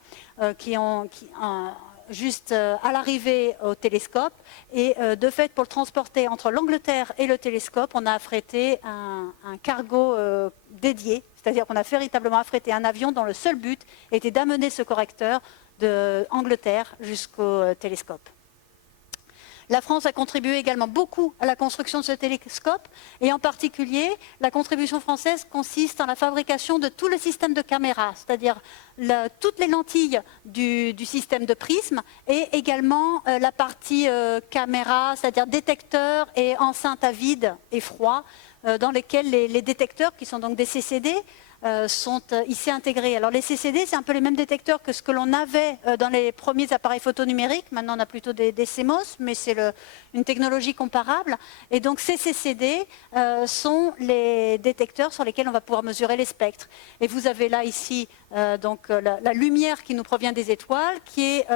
juste à l'arrivée au télescope. Et de fait, pour le transporter entre l'Angleterre et le télescope, on a affrété un cargo dédié. C'est-à-dire qu'on a véritablement affrété un avion dont le seul but était d'amener ce correcteur d'Angleterre jusqu'au télescope. La France a contribué également beaucoup à la construction de ce télescope, et en particulier, la contribution française consiste en la fabrication de tout le système de caméra, c'est-à-dire toutes les lentilles du système de prisme, et également la partie caméra, c'est-à-dire détecteurs et enceintes à vide et froid, dans lesquels les détecteurs, qui sont donc des CCD, sont ici intégrés. Alors les CCD, c'est un peu les mêmes détecteurs que ce que l'on avait dans les premiers appareils photo numériques. Maintenant, on a plutôt des CMOS, mais c'est une technologie comparable. Et donc ces CCD sont les détecteurs sur lesquels on va pouvoir mesurer les spectres. Et vous avez là ici donc la lumière qui nous provient des étoiles, qui est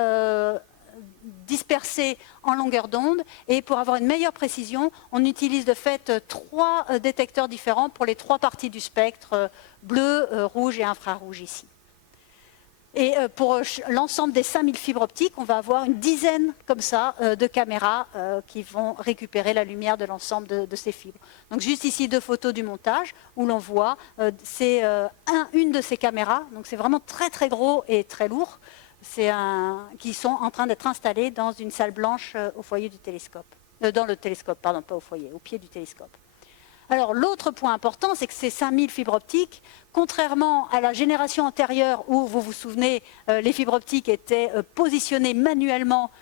dispersée en longueur d'onde, et pour avoir une meilleure précision, on utilise de fait 3 détecteurs différents pour les 3 parties du spectre, bleu, rouge et infrarouge ici. Et pour l'ensemble des 5000 fibres optiques, on va avoir une dizaine comme ça de caméras qui vont récupérer la lumière de l'ensemble de ces fibres. Donc juste ici 2 photos du montage où l'on voit, c'est une de ces caméras, donc c'est vraiment très très gros et très lourd, qui sont en train d'être installés dans une salle blanche au foyer du télescope. Dans le télescope, pardon, pas au foyer, au pied du télescope. Alors l'autre point important, c'est que ces 5000 fibres optiques, contrairement à la génération antérieure où, vous vous souvenez, les fibres optiques étaient positionnées manuellement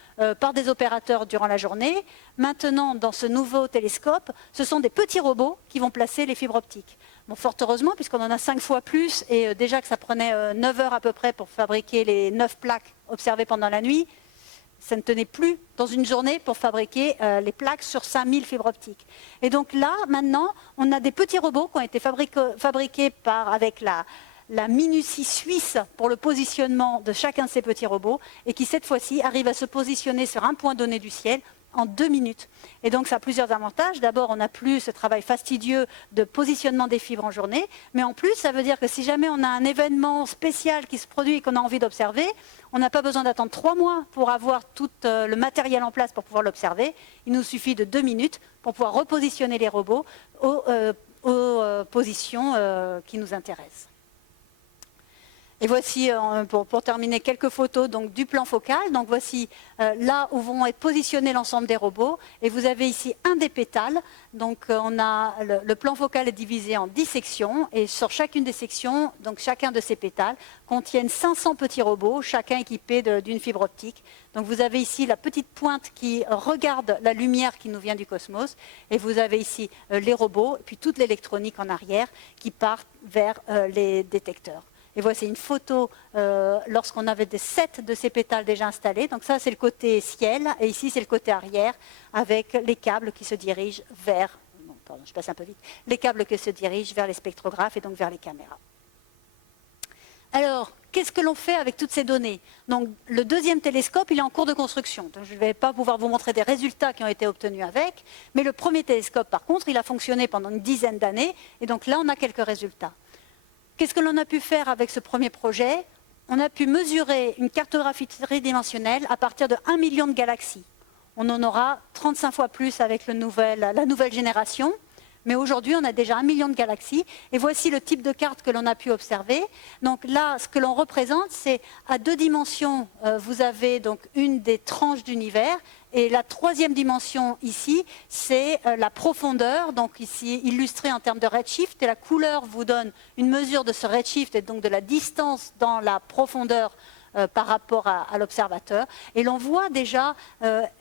par des opérateurs durant la journée, maintenant dans ce nouveau télescope, ce sont des petits robots qui vont placer les fibres optiques. Bon, fort heureusement, puisqu'on en a 5 fois plus, et déjà que ça prenait 9 heures à peu près pour fabriquer les 9 plaques observées pendant la nuit, ça ne tenait plus dans une journée pour fabriquer les plaques sur 5000 fibres optiques. Et donc là, maintenant, on a des petits robots qui ont été fabriqués avec la minutie suisse pour le positionnement de chacun de ces petits robots, et qui cette fois-ci arrivent à se positionner sur un point donné du ciel en 2 minutes. Et donc ça a plusieurs avantages. D'abord, on n'a plus ce travail fastidieux de positionnement des fibres en journée, mais en plus, ça veut dire que si jamais on a un événement spécial qui se produit et qu'on a envie d'observer, on n'a pas besoin d'attendre 3 mois pour avoir tout le matériel en place pour pouvoir l'observer. Il nous suffit de 2 minutes pour pouvoir repositionner les robots aux positions qui nous intéressent. Et voici, pour terminer, quelques photos donc, du plan focal. Donc voici là où vont être positionnés l'ensemble des robots. Et vous avez ici un des pétales. Donc on a le plan focal est divisé en 10 sections. Et sur chacune des sections, donc chacun de ces pétales, contiennent 500 petits robots, chacun équipé d'une fibre optique. Donc vous avez ici la petite pointe qui regarde la lumière qui nous vient du cosmos. Et vous avez ici les robots, et puis toute l'électronique en arrière qui part vers les détecteurs. Et voici une photo lorsqu'on avait 7 de ces pétales déjà installés. Donc ça, c'est le côté ciel. Et ici, c'est le côté arrière avec les câbles qui se dirigent vers... Non, pardon, je passe un peu vite. Les câbles qui se dirigent vers les spectrographes et donc vers les caméras. Alors, qu'est-ce que l'on fait avec toutes ces données? Donc, le deuxième télescope, il est en cours de construction. Donc, je ne vais pas pouvoir vous montrer des résultats qui ont été obtenus avec. Mais le premier télescope, par contre, il a fonctionné pendant une dizaine d'années. Et donc là, on a quelques résultats. Qu'est-ce que l'on a pu faire avec ce premier projet? On a pu mesurer une cartographie tridimensionnelle à partir de 1 million de galaxies. On en aura 35 fois plus avec la nouvelle génération. Mais aujourd'hui, on a déjà 1 million de galaxies. Et voici le type de carte que l'on a pu observer. Donc là, ce que l'on représente, c'est à 2 dimensions, vous avez donc une des tranches d'univers. Et la 3e dimension ici, c'est la profondeur, donc ici illustrée en termes de redshift. Et la couleur vous donne une mesure de ce redshift et donc de la distance dans la profondeur par rapport à l'observateur. Et l'on voit déjà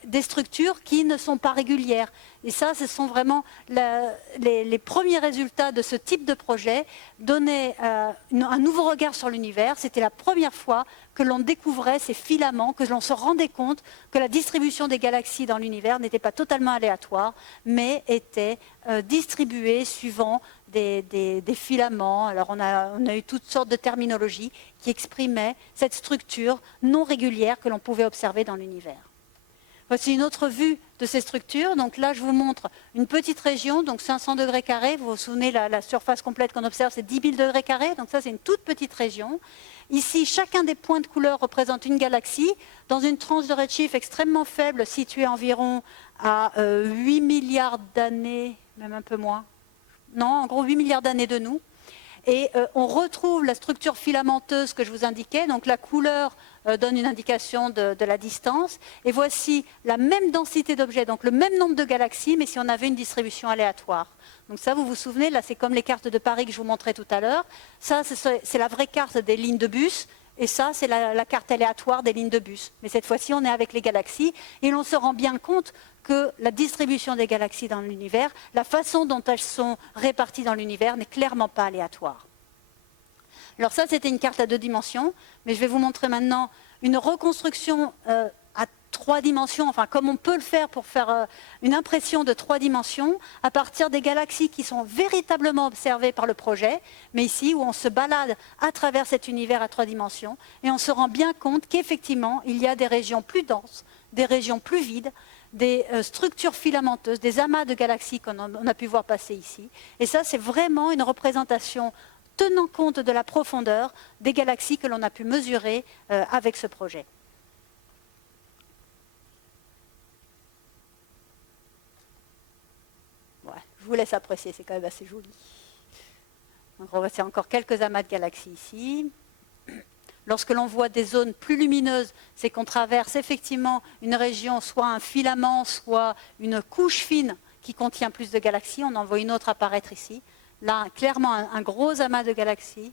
des structures qui ne sont pas régulières. Et ça, ce sont vraiment les premiers résultats de ce type de projet, donner un nouveau regard sur l'univers. C'était la première fois que l'on découvrait ces filaments, que l'on se rendait compte que la distribution des galaxies dans l'univers n'était pas totalement aléatoire, mais était distribuée suivant des filaments. Alors on a eu toutes sortes de terminologies qui exprimaient cette structure non régulière que l'on pouvait observer dans l'univers. Voici une autre vue de ces structures. Donc là, je vous montre une petite région, donc 500 degrés carrés. Vous vous souvenez, la surface complète qu'on observe, c'est 10 000 degrés carrés. Donc ça, c'est une toute petite région. Ici, chacun des points de couleur représente une galaxie dans une tranche de redshift extrêmement faible, située environ à 8 milliards d'années, même un peu moins. Non, en gros 8 milliards d'années de nous. Et on retrouve la structure filamenteuse que je vous indiquais. Donc la couleur donne une indication de la distance. Et voici la même densité d'objets, donc le même nombre de galaxies, mais si on avait une distribution aléatoire. Donc ça, vous vous souvenez, là c'est comme les cartes de Paris que je vous montrais tout à l'heure. Ça, c'est la vraie carte des lignes de bus. Et ça, c'est la carte aléatoire des lignes de bus. Mais cette fois-ci, on est avec les galaxies. Et l'on se rend bien compte que la distribution des galaxies dans l'univers, la façon dont elles sont réparties dans l'univers n'est clairement pas aléatoire. Alors ça, c'était une carte à 2 dimensions, mais je vais vous montrer maintenant une reconstruction à 3 dimensions, enfin comme on peut le faire pour faire une impression de 3 dimensions, à partir des galaxies qui sont véritablement observées par le projet, mais ici où on se balade à travers cet univers à 3 dimensions, et on se rend bien compte qu'effectivement, il y a des régions plus denses, des régions plus vides, des structures filamenteuses, des amas de galaxies qu'on a pu voir passer ici. Et ça, c'est vraiment une représentation tenant compte de la profondeur des galaxies que l'on a pu mesurer avec ce projet. Ouais, je vous laisse apprécier, c'est quand même assez joli. Donc, on voit encore quelques amas de galaxies ici. Lorsque l'on voit des zones plus lumineuses, c'est qu'on traverse effectivement une région, soit un filament, soit une couche fine qui contient plus de galaxies. On en voit une autre apparaître ici. Là, clairement, un gros amas de galaxies.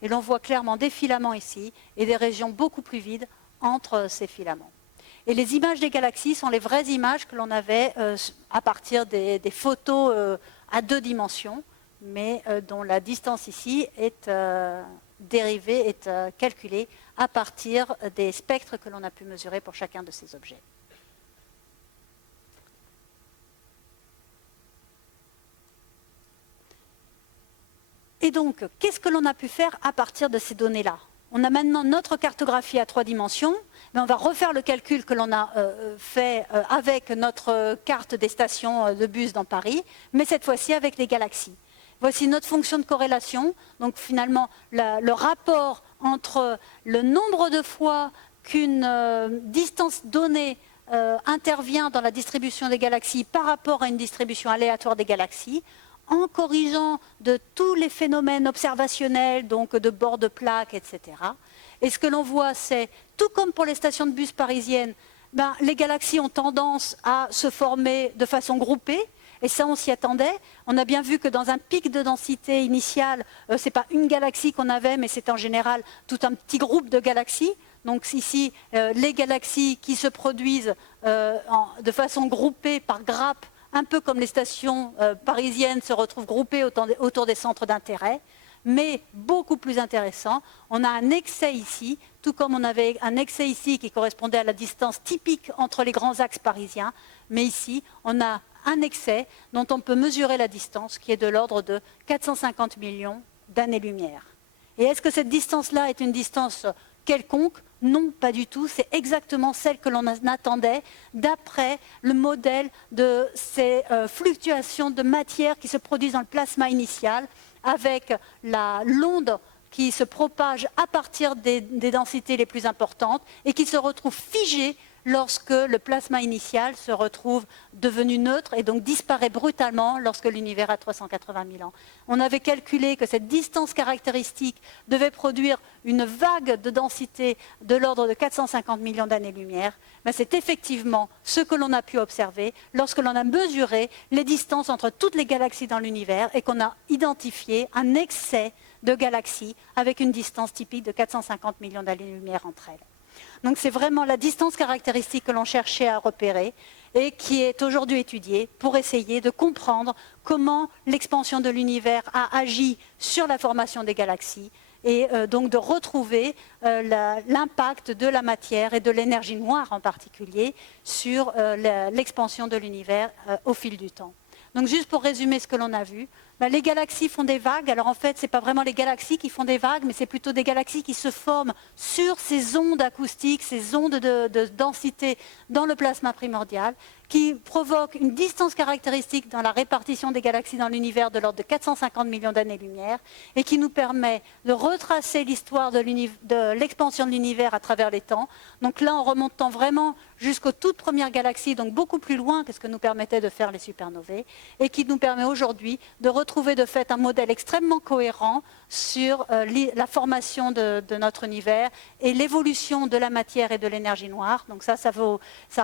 Et l'on voit clairement des filaments ici et des régions beaucoup plus vides entre ces filaments. Et les images des galaxies sont les vraies images que l'on avait à partir des photos à 2 dimensions, mais dont la distance ici est dérivée, est calculée à partir des spectres que l'on a pu mesurer pour chacun de ces objets. Et donc, qu'est-ce que l'on a pu faire à partir de ces données-là? On a maintenant notre cartographie à 3 dimensions, mais on va refaire le calcul que l'on a fait avec notre carte des stations de bus dans Paris, mais cette fois-ci avec les galaxies. Voici notre fonction de corrélation. Donc finalement, le rapport entre le nombre de fois qu'une distance donnée intervient dans la distribution des galaxies par rapport à une distribution aléatoire des galaxies, en corrigeant de tous les phénomènes observationnels, donc de bord de plaques, etc. Et ce que l'on voit, c'est, tout comme pour les stations de bus parisiennes, les galaxies ont tendance à se former de façon groupée, et ça, on s'y attendait. On a bien vu que dans un pic de densité initial, ce n'est pas une galaxie qu'on avait, mais c'est en général tout un petit groupe de galaxies. Donc ici, les galaxies qui se produisent de façon groupée par grappes, un peu comme les stations parisiennes se retrouvent groupées autour des centres d'intérêt, mais beaucoup plus intéressant, on a un excès ici, tout comme on avait un excès ici qui correspondait à la distance typique entre les grands axes parisiens, mais ici, on a un excès dont on peut mesurer la distance, qui est de l'ordre de 450 millions d'années-lumière. Et est-ce que cette distance-là est une distance quelconque? Non, pas du tout. C'est exactement celle que l'on attendait d'après le modèle de ces fluctuations de matière qui se produisent dans le plasma initial, avec l'onde qui se propage à partir des densités les plus importantes et qui se retrouve figée lorsque le plasma initial se retrouve devenu neutre et donc disparaît brutalement lorsque l'univers a 380 000 ans. On avait calculé que cette distance caractéristique devait produire une vague de densité de l'ordre de 450 millions d'années-lumière. Mais c'est effectivement ce que l'on a pu observer lorsque l'on a mesuré les distances entre toutes les galaxies dans l'univers et qu'on a identifié un excès de galaxies avec une distance typique de 450 millions d'années-lumière entre elles. Donc c'est vraiment la distance caractéristique que l'on cherchait à repérer et qui est aujourd'hui étudiée pour essayer de comprendre comment l'expansion de l'univers a agi sur la formation des galaxies et donc de retrouver l'impact de la matière et de l'énergie noire en particulier sur l'expansion de l'univers au fil du temps. Donc juste pour résumer ce que l'on a vu, les galaxies font des vagues. Alors en fait, ce n'est pas vraiment les galaxies qui font des vagues, mais c'est plutôt des galaxies qui se forment sur ces ondes acoustiques, ces ondes de densité dans le plasma primordial, qui provoquent une distance caractéristique dans la répartition des galaxies dans l'univers de l'ordre de 450 millions d'années-lumière, et qui nous permet de retracer l'histoire de l'expansion de l'univers à travers les temps. Donc là, en remontant vraiment jusqu'aux toutes premières galaxies, donc beaucoup plus loin que ce que nous permettaient de faire les supernovae, et qui nous permet aujourd'hui de retrouver de fait un modèle extrêmement cohérent sur la formation de notre univers et l'évolution de la matière et de l'énergie noire. Donc ça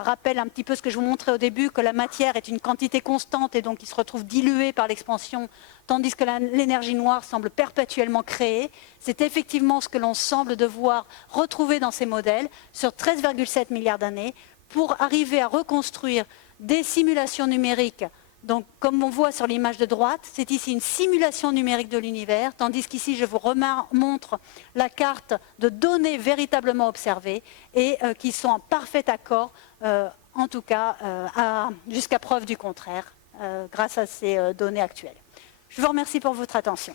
rappelle un petit peu ce que je vous montrais au début, que la matière est une quantité constante et donc qui se retrouve diluée par l'expansion, tandis que l'énergie noire semble perpétuellement créée. C'est effectivement ce que l'on semble devoir retrouver dans ces modèles sur 13,7 milliards d'années pour arriver à reconstruire des simulations numériques. Donc, comme on voit sur l'image de droite, c'est ici une simulation numérique de l'univers, tandis qu'ici, je vous montre la carte de données véritablement observées et qui sont en parfait accord, en tout cas, jusqu'à preuve du contraire, grâce à ces données actuelles. Je vous remercie pour votre attention.